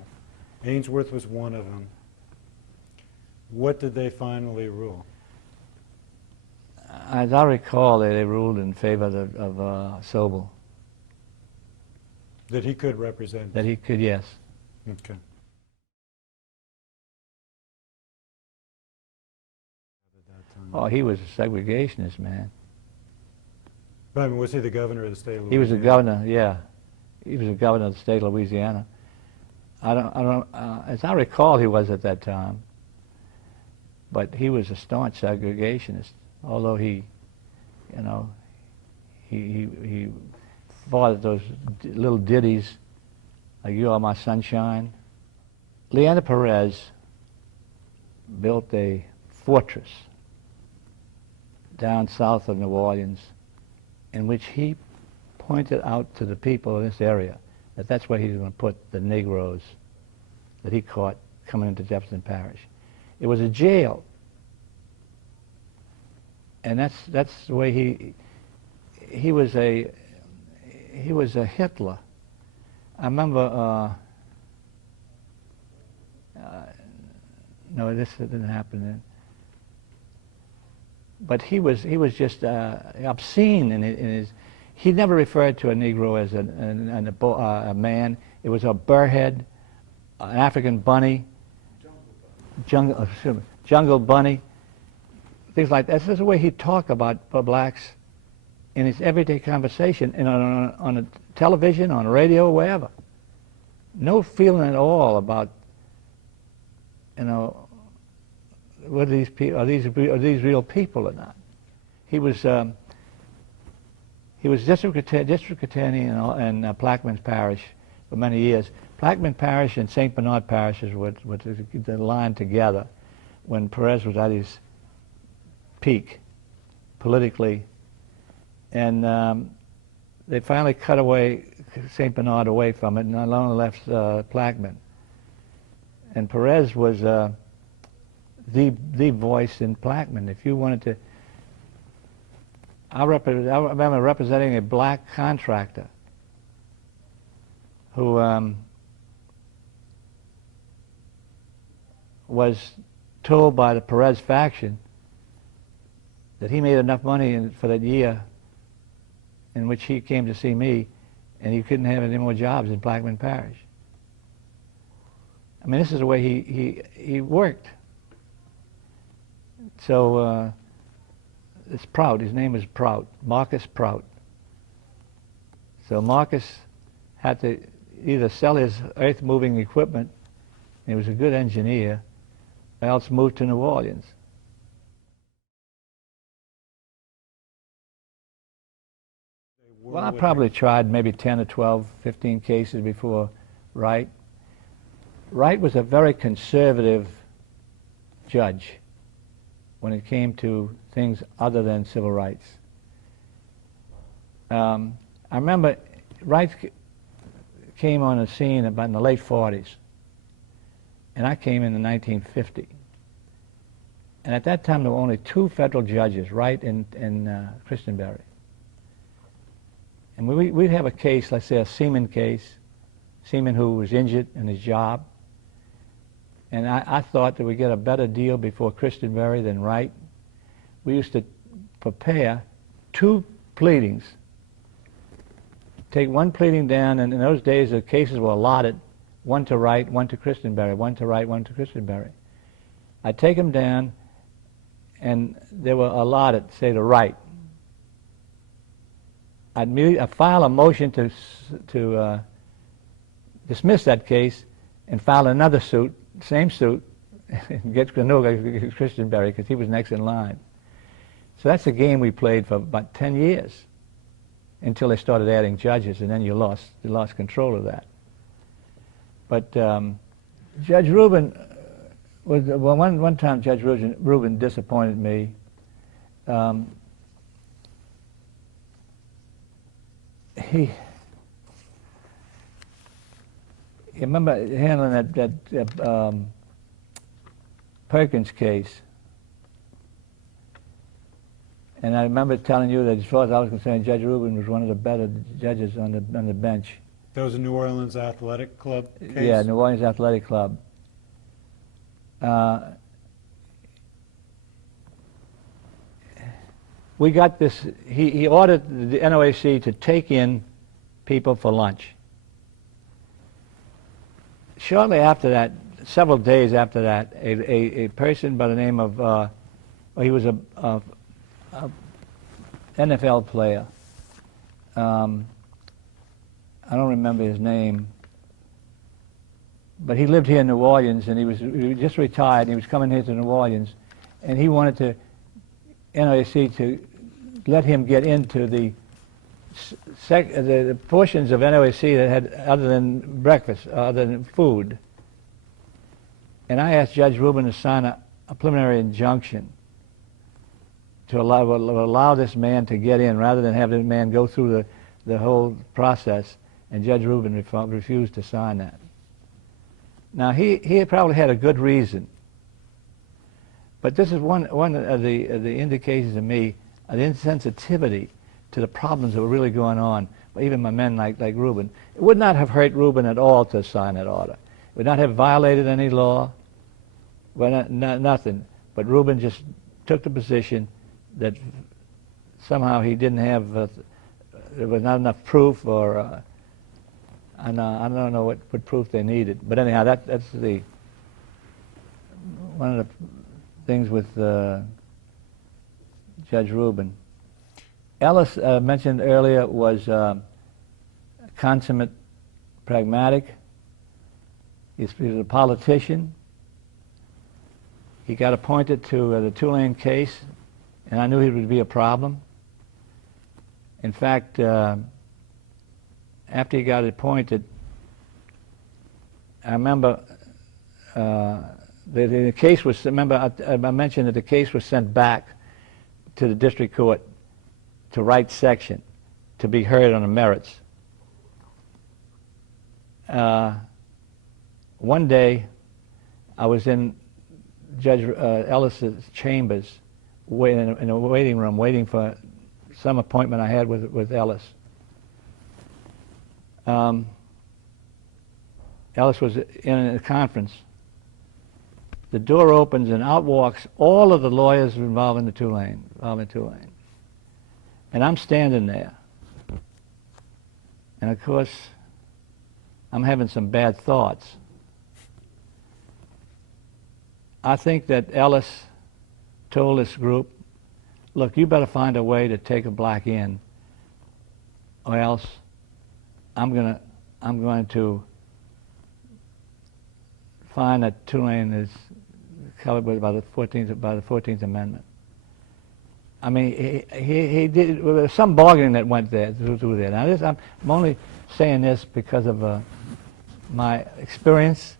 Ainsworth was one of them. What did they finally rule? as I recall, they ruled in favor of Sobel. That he could represent? That he could, yes. Okay. Oh, he was a segregationist, man. But I mean, was he the governor of the state of Louisiana? He was the governor, yeah. He was the governor of the state of Louisiana. As I recall, he was at that time. But he was a staunch segregationist, although he fought those little ditties like "You Are My Sunshine." Leander Perez built a fortress down south of New Orleans in which he pointed out to the people in this area that that's where he was going to put the Negroes that he caught coming into Jefferson Parish. It was a jail, and that's the way he was a Hitler. I remember. No, this didn't happen then. But he was just obscene in his. He never referred to a Negro as a man. It was a burrhead, an African bunny, jungle bunny, things like that. This is the way he talked about blacks in his everyday conversation, and on a television, on radio, wherever. No feeling at all about, whether these people are these real people or not. He was district attorney in Plaquemines Parish for many years. Plaquemines Parish and St. Bernard parishes were lined together when Perez was at his peak politically, and they finally cut away St. Bernard away from it, and only left Plaquemines. And Perez was the voice in Plaquemines. If you wanted to, I remember representing a black contractor who was told by the Perez faction that he made enough money for that year in which he came to see me, and he couldn't have any more jobs in Plaquemines Parish. I mean, this is the way he worked. So it's Prout. His name is Prout, Marcus Prout. So Marcus had to either sell his earth-moving equipment, and he was a good engineer, or else move to New Orleans. Well, I probably tried maybe 10 or 12, 15 cases before Wright. Wright was a very conservative judge when it came to things other than civil rights. I remember Wright came on the scene about in the late 40s, and I came in 1950. And at that time, there were only two federal judges, Wright and Christenberry. And we'd have a case, let's say a seaman case, seaman who was injured in his job. And I thought that we'd get a better deal before Christenberry than Wright. We used to prepare two pleadings, take one pleading down, and in those days the cases were allotted, one to Wright, one to Christenberry, one to Wright, one to Christenberry. I'd take them down, and they were allotted, say, to Wright. I'd file a motion to dismiss that case and file another suit, same suit, and get Christian Berry because he was next in line. So that's a game we played for about 10 years until they started adding judges, and then you lost control of that. But Judge Rubin was one time. Judge Rubin disappointed me. He remember handling that Perkins case, and I remember telling you that as far as I was concerned, Judge Rubin was one of the better judges on the bench. That was a New Orleans Athletic Club case? Yeah, New Orleans Athletic Club. We got this, he ordered the NOAC to take in people for lunch. Shortly after that, several days after that, a person by the name of, well, he was a NFL player. I don't remember his name, but he lived here in New Orleans, and he was just retired. And he was coming here to New Orleans, and he wanted to NOAC to let him get into the portions of NOAC that had other than breakfast, other than food. And I asked Judge Rubin to sign a preliminary injunction to allow this man to get in, rather than have this man go through the whole process. And Judge Rubin refused to sign that. Now he probably had a good reason, but this is one of the indications to me of the insensitivity to the problems that were really going on. Even by men like Rubin, it would not have hurt Rubin at all to sign that order. It would not have violated any law. Well, nothing. But Rubin just took the position that somehow he didn't have, there was not enough proof, or I don't know what proof they needed. But anyhow, that's one of the things with Judge Rubin. Ellis, mentioned earlier, was consummate pragmatic. He was a politician. He got appointed to the Tulane case, and I knew he would be a problem. In fact, after he got appointed, I remember the case was, remember I mentioned that the case was sent back to the district court to Wright section to be heard on the merits. One day, I was in Judge Ellis's chambers, in a waiting room, waiting for some appointment I had with Ellis. Ellis was in a conference. The door opens and out walks all of the lawyers involved in Tulane. And I'm standing there. And of course, I'm having some bad thoughts. I think that Ellis told this group, look, you better find a way to take a black in, or else I'm going to find that Tulane is covered by the 14th Amendment. I mean, he did, there was some bargaining that went through there. Now, I'm only saying this because of my experience,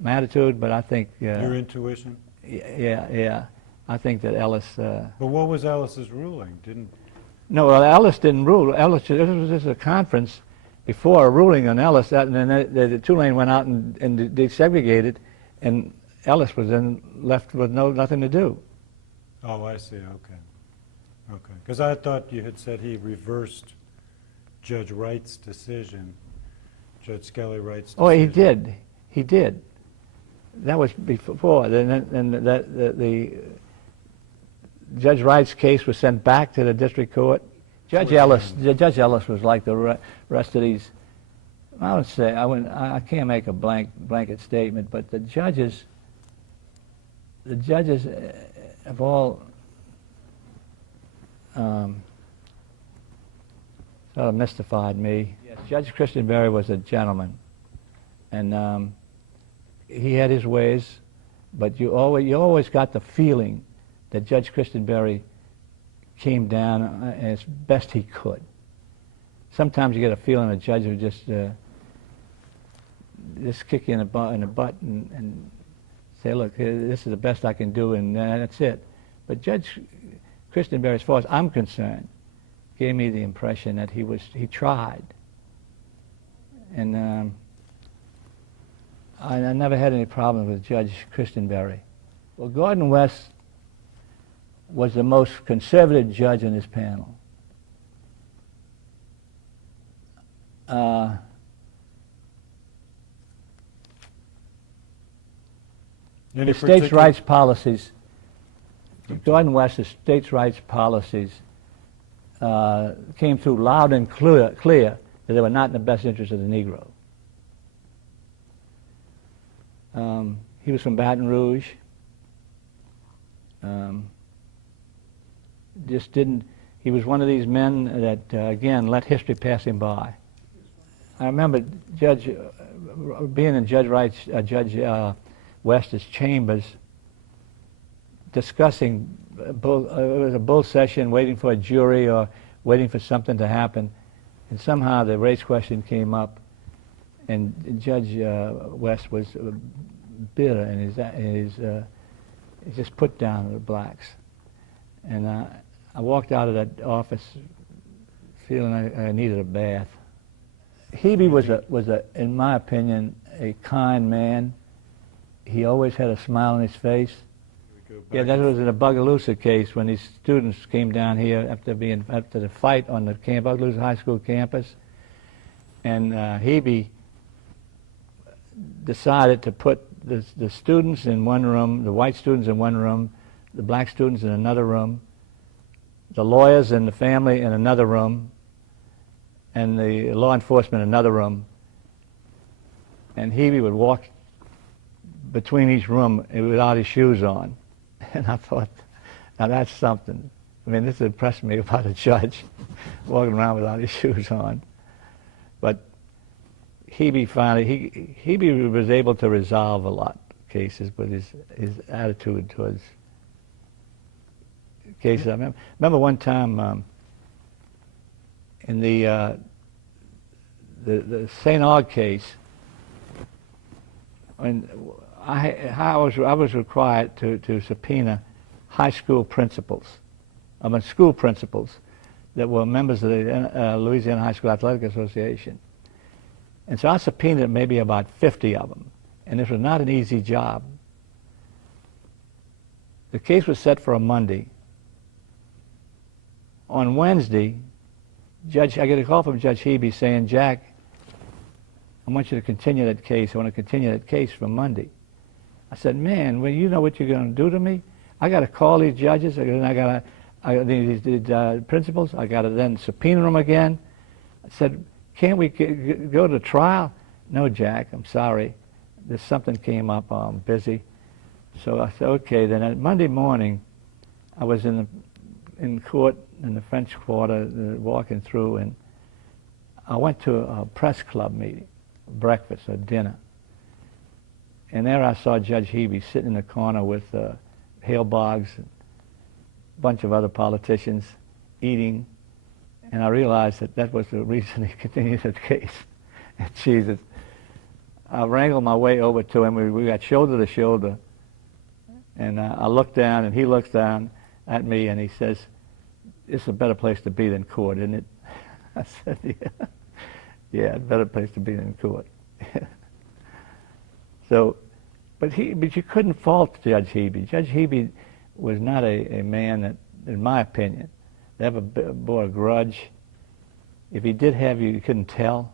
my attitude, but I think... Your intuition? Yeah. I think that Ellis... But what was Ellis's ruling? No, well, Ellis didn't rule. Ellis, this was just a conference before a ruling on Ellis, and then the Tulane went out and desegregated, and Ellis was then left with nothing to do. Oh, I see. Okay. Because I thought you had said he reversed Judge Wright's decision, Judge Skelly Wright's decision. Oh, he did. That was before. Then the Judge Wright's case was sent back to the district court. Judge Ellis was like the rest of these. I would say I can't make a blanket statement, but the judges have all sort of mystified me. Yes, Judge Christenberry was a gentleman, and he had his ways, but you always got the feeling that Judge Christenberry came down as best he could. Sometimes you get a feeling a judge would just kick you in the butt and say, look, this is the best I can do, and that's it. But Judge Christenberry, as far as I'm concerned, gave me the impression that he tried. And I never had any problem with Judge Christenberry. Well, Gordon West was the most conservative judge in this panel. The states' rights policies, Gordon West's states' rights policies came through loud and clear that they were not in the best interest of the Negro. He was from Baton Rouge. He was one of these men that, again, let history pass him by. I remember being in Judge West's chambers, discussing, it was a bull session, waiting for a jury or waiting for something to happen, and somehow the race question came up, and Judge West was bitter, and he just put down the blacks. And I walked out of that office feeling I needed a bath. Hebe was in my opinion, a kind man. He always had a smile on his face. Yeah, that was in the Bogalusa case when these students came down here after the fight on the Bogalusa High School campus, and Hebe decided to put the students in one room, the white students in one room, the black students in another room, the lawyers and the family in another room, and the law enforcement in another room. And Hebe would walk between each room without his shoes on. And I thought, now that's something. I mean, this impressed me about a judge walking around without his shoes on. But Hebe was able to resolve a lot of cases with his attitude towards cases. I remember one time in the St. Aug case, when I was required to subpoena high school principals, school principals that were members of the Louisiana High School Athletic Association. And so I subpoenaed maybe about 50 of them, and this was not an easy job. The case was set for a Monday. On Wednesday, I get a call from Judge Hebe saying, Jack, I want you to continue that case. I want to continue that case for Monday. I said, man, well, you know what you're going to do to me? I got to call these judges, these principals. I got to then subpoena them again. I said, can't we go to trial? No, Jack, I'm sorry. There's something came up. I'm busy. So I said, okay. Then at Monday morning, I was in court in the French Quarter, walking through, and I went to a press club meeting, breakfast or dinner. And there I saw Judge Hebe sitting in the corner with Hale Boggs and a bunch of other politicians eating. And I realized that was the reason he continued the case. And Jesus, I wrangled my way over to him. We got shoulder to shoulder. And I looked down, and he looks down at me, and he says, "It's a better place to be than court, isn't it?" I said, "Yeah, yeah, a better place to be than court." So, but you couldn't fault Judge Hebe. Judge Hebe was not a man that, in my opinion, ever bore a grudge. If he did have you couldn't tell.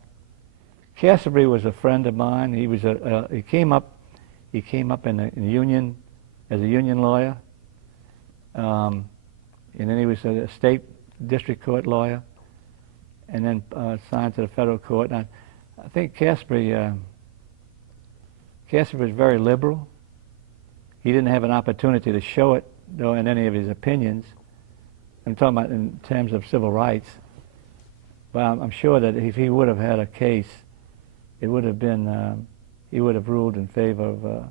Castleberry was a friend of mine. He came up in the union as a union lawyer, and then he was a state district court lawyer, and then assigned to the federal court. And I think Castleberry was very liberal. He didn't have an opportunity to show it, though, in any of his opinions. I'm talking about in terms of civil rights. Well, I'm sure that if he would have had a case, it would have been, he would have ruled in favor of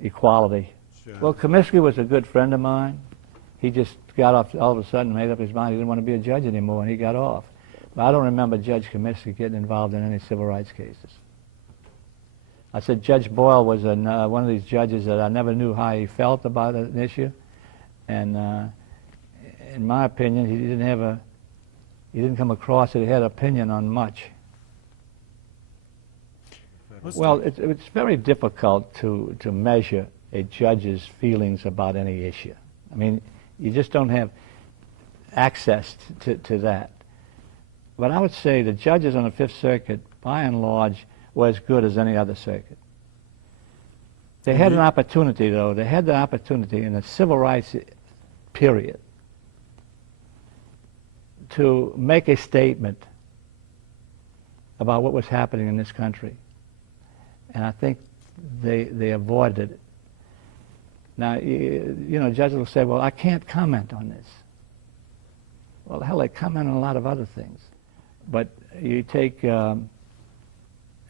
equality. Sure. Well, Comiskey was a good friend of mine. He just got off, all of a sudden made up his mind he didn't want to be a judge anymore, and he got off. But I don't remember Judge Comiskey getting involved in any civil rights cases. I said Judge Boyle was one of these judges that I never knew how he felt about an issue, and in my opinion, he didn't come across that he had an opinion on much. Well, it's very difficult to measure a judge's feelings about any issue. I mean, you just don't have access to that. But I would say the judges on the Fifth Circuit, by and large, were as good as any other circuit. They had an opportunity, though. They had the opportunity in the civil rights period to make a statement about what was happening in this country. And I think they avoided it. Now, you know, judges will say, well, I can't comment on this. Well, hell, they comment on a lot of other things. But you take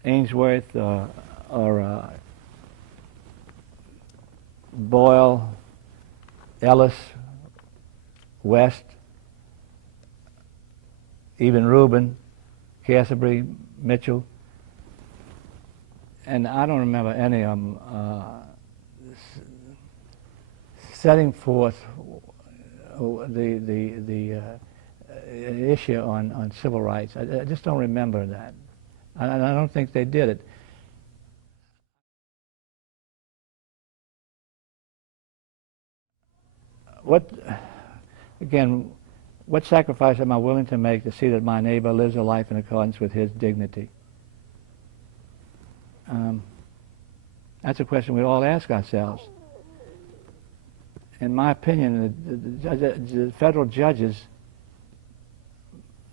Ainsworth or Boyle, Ellis, West, even Rubin, Casabry, Mitchell, and I don't remember any of them setting forth the issue on civil rights. I just don't remember that. I don't think they did it. What sacrifice am I willing to make to see that my neighbor lives a life in accordance with his dignity? That's a question we all ask ourselves. In my opinion, the federal judges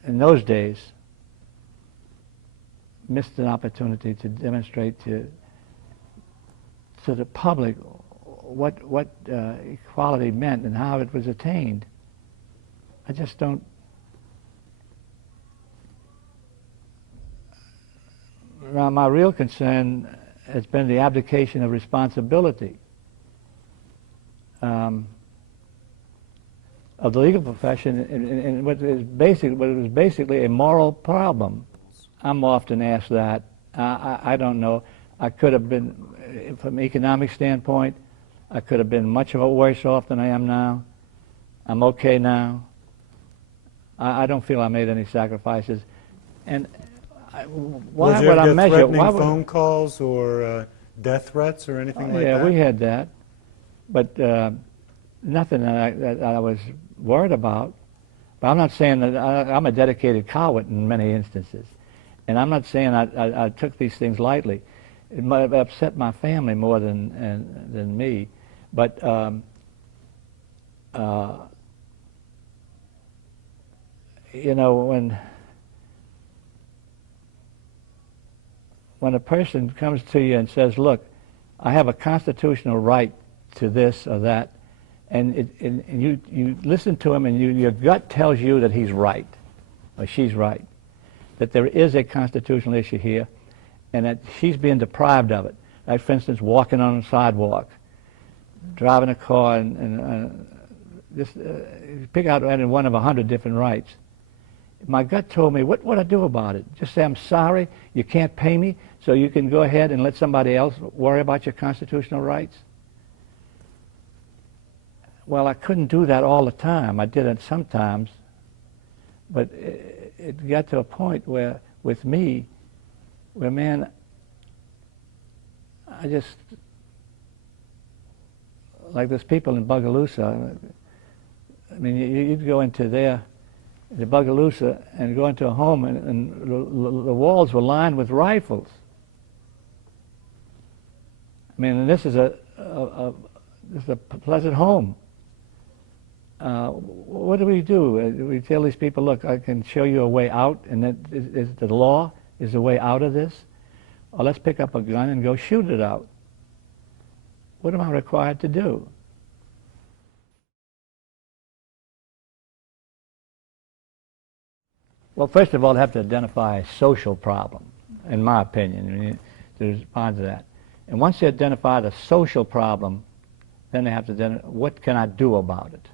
in those days missed an opportunity to demonstrate to the public what equality meant and how it was attained. I just don't. Now, my real concern has been the abdication of responsibility of the legal profession, and what was basically a moral problem. I'm often asked that. I don't know. I could have been, from an economic standpoint, I could have been much worse off than I am now. I'm okay now. I don't feel I made any sacrifices. And why would I measure? Threatening phone calls or death threats or anything like that? Yeah, we had that, but nothing that I was worried about. But I'm not saying that I'm a dedicated coward in many instances, and I'm not saying I took these things lightly. It might have upset my family more than me, but you know, when a person comes to you and says, look, I have a constitutional right to this or that, and you listen to him and your gut tells you that he's right or she's right, that there is a constitutional issue here and that she's being deprived of it. Like, for instance, walking on a sidewalk, driving a car, and just pick out any one of 100 different rights. My gut told me, what would I do about it? Just say, I'm sorry, you can't pay me, so you can go ahead and let somebody else worry about your constitutional rights? Well, I couldn't do that all the time. I did it sometimes. But it got to a point where, with me, where, man, I just, like those people in Bogalusa, I mean, you'd go into the Bogalusa and go into a home, and the walls were lined with rifles. I mean, and this is a pleasant home. What do? We tell these people, look, I can show you a way out, and that is the law is the way out of this, or let's pick up a gun and go shoot it out. What am I required to do? Well, first of all, they have to identify a social problem, in my opinion, to respond to that. And once they identify the social problem, then they have to identify, what can I do about it?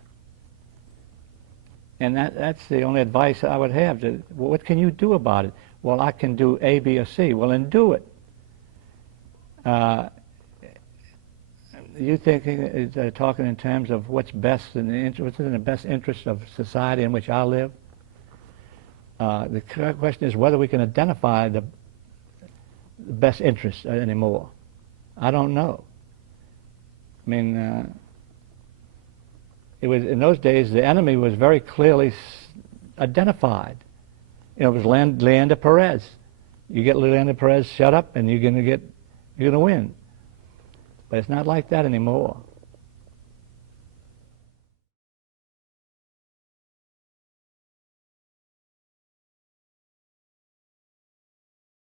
And that's the only advice I would have. What can you do about it? Well, I can do A, B, or C. Well, then do it. You thinking, talking in terms of what's best what's in the best interest of society in which I live? The question is whether we can identify the best interest anymore. I don't know. I mean, it was in those days the enemy was very clearly identified. You know, it was Leander Perez. You get Leander Perez shut up, and you're going to win. But it's not like that anymore.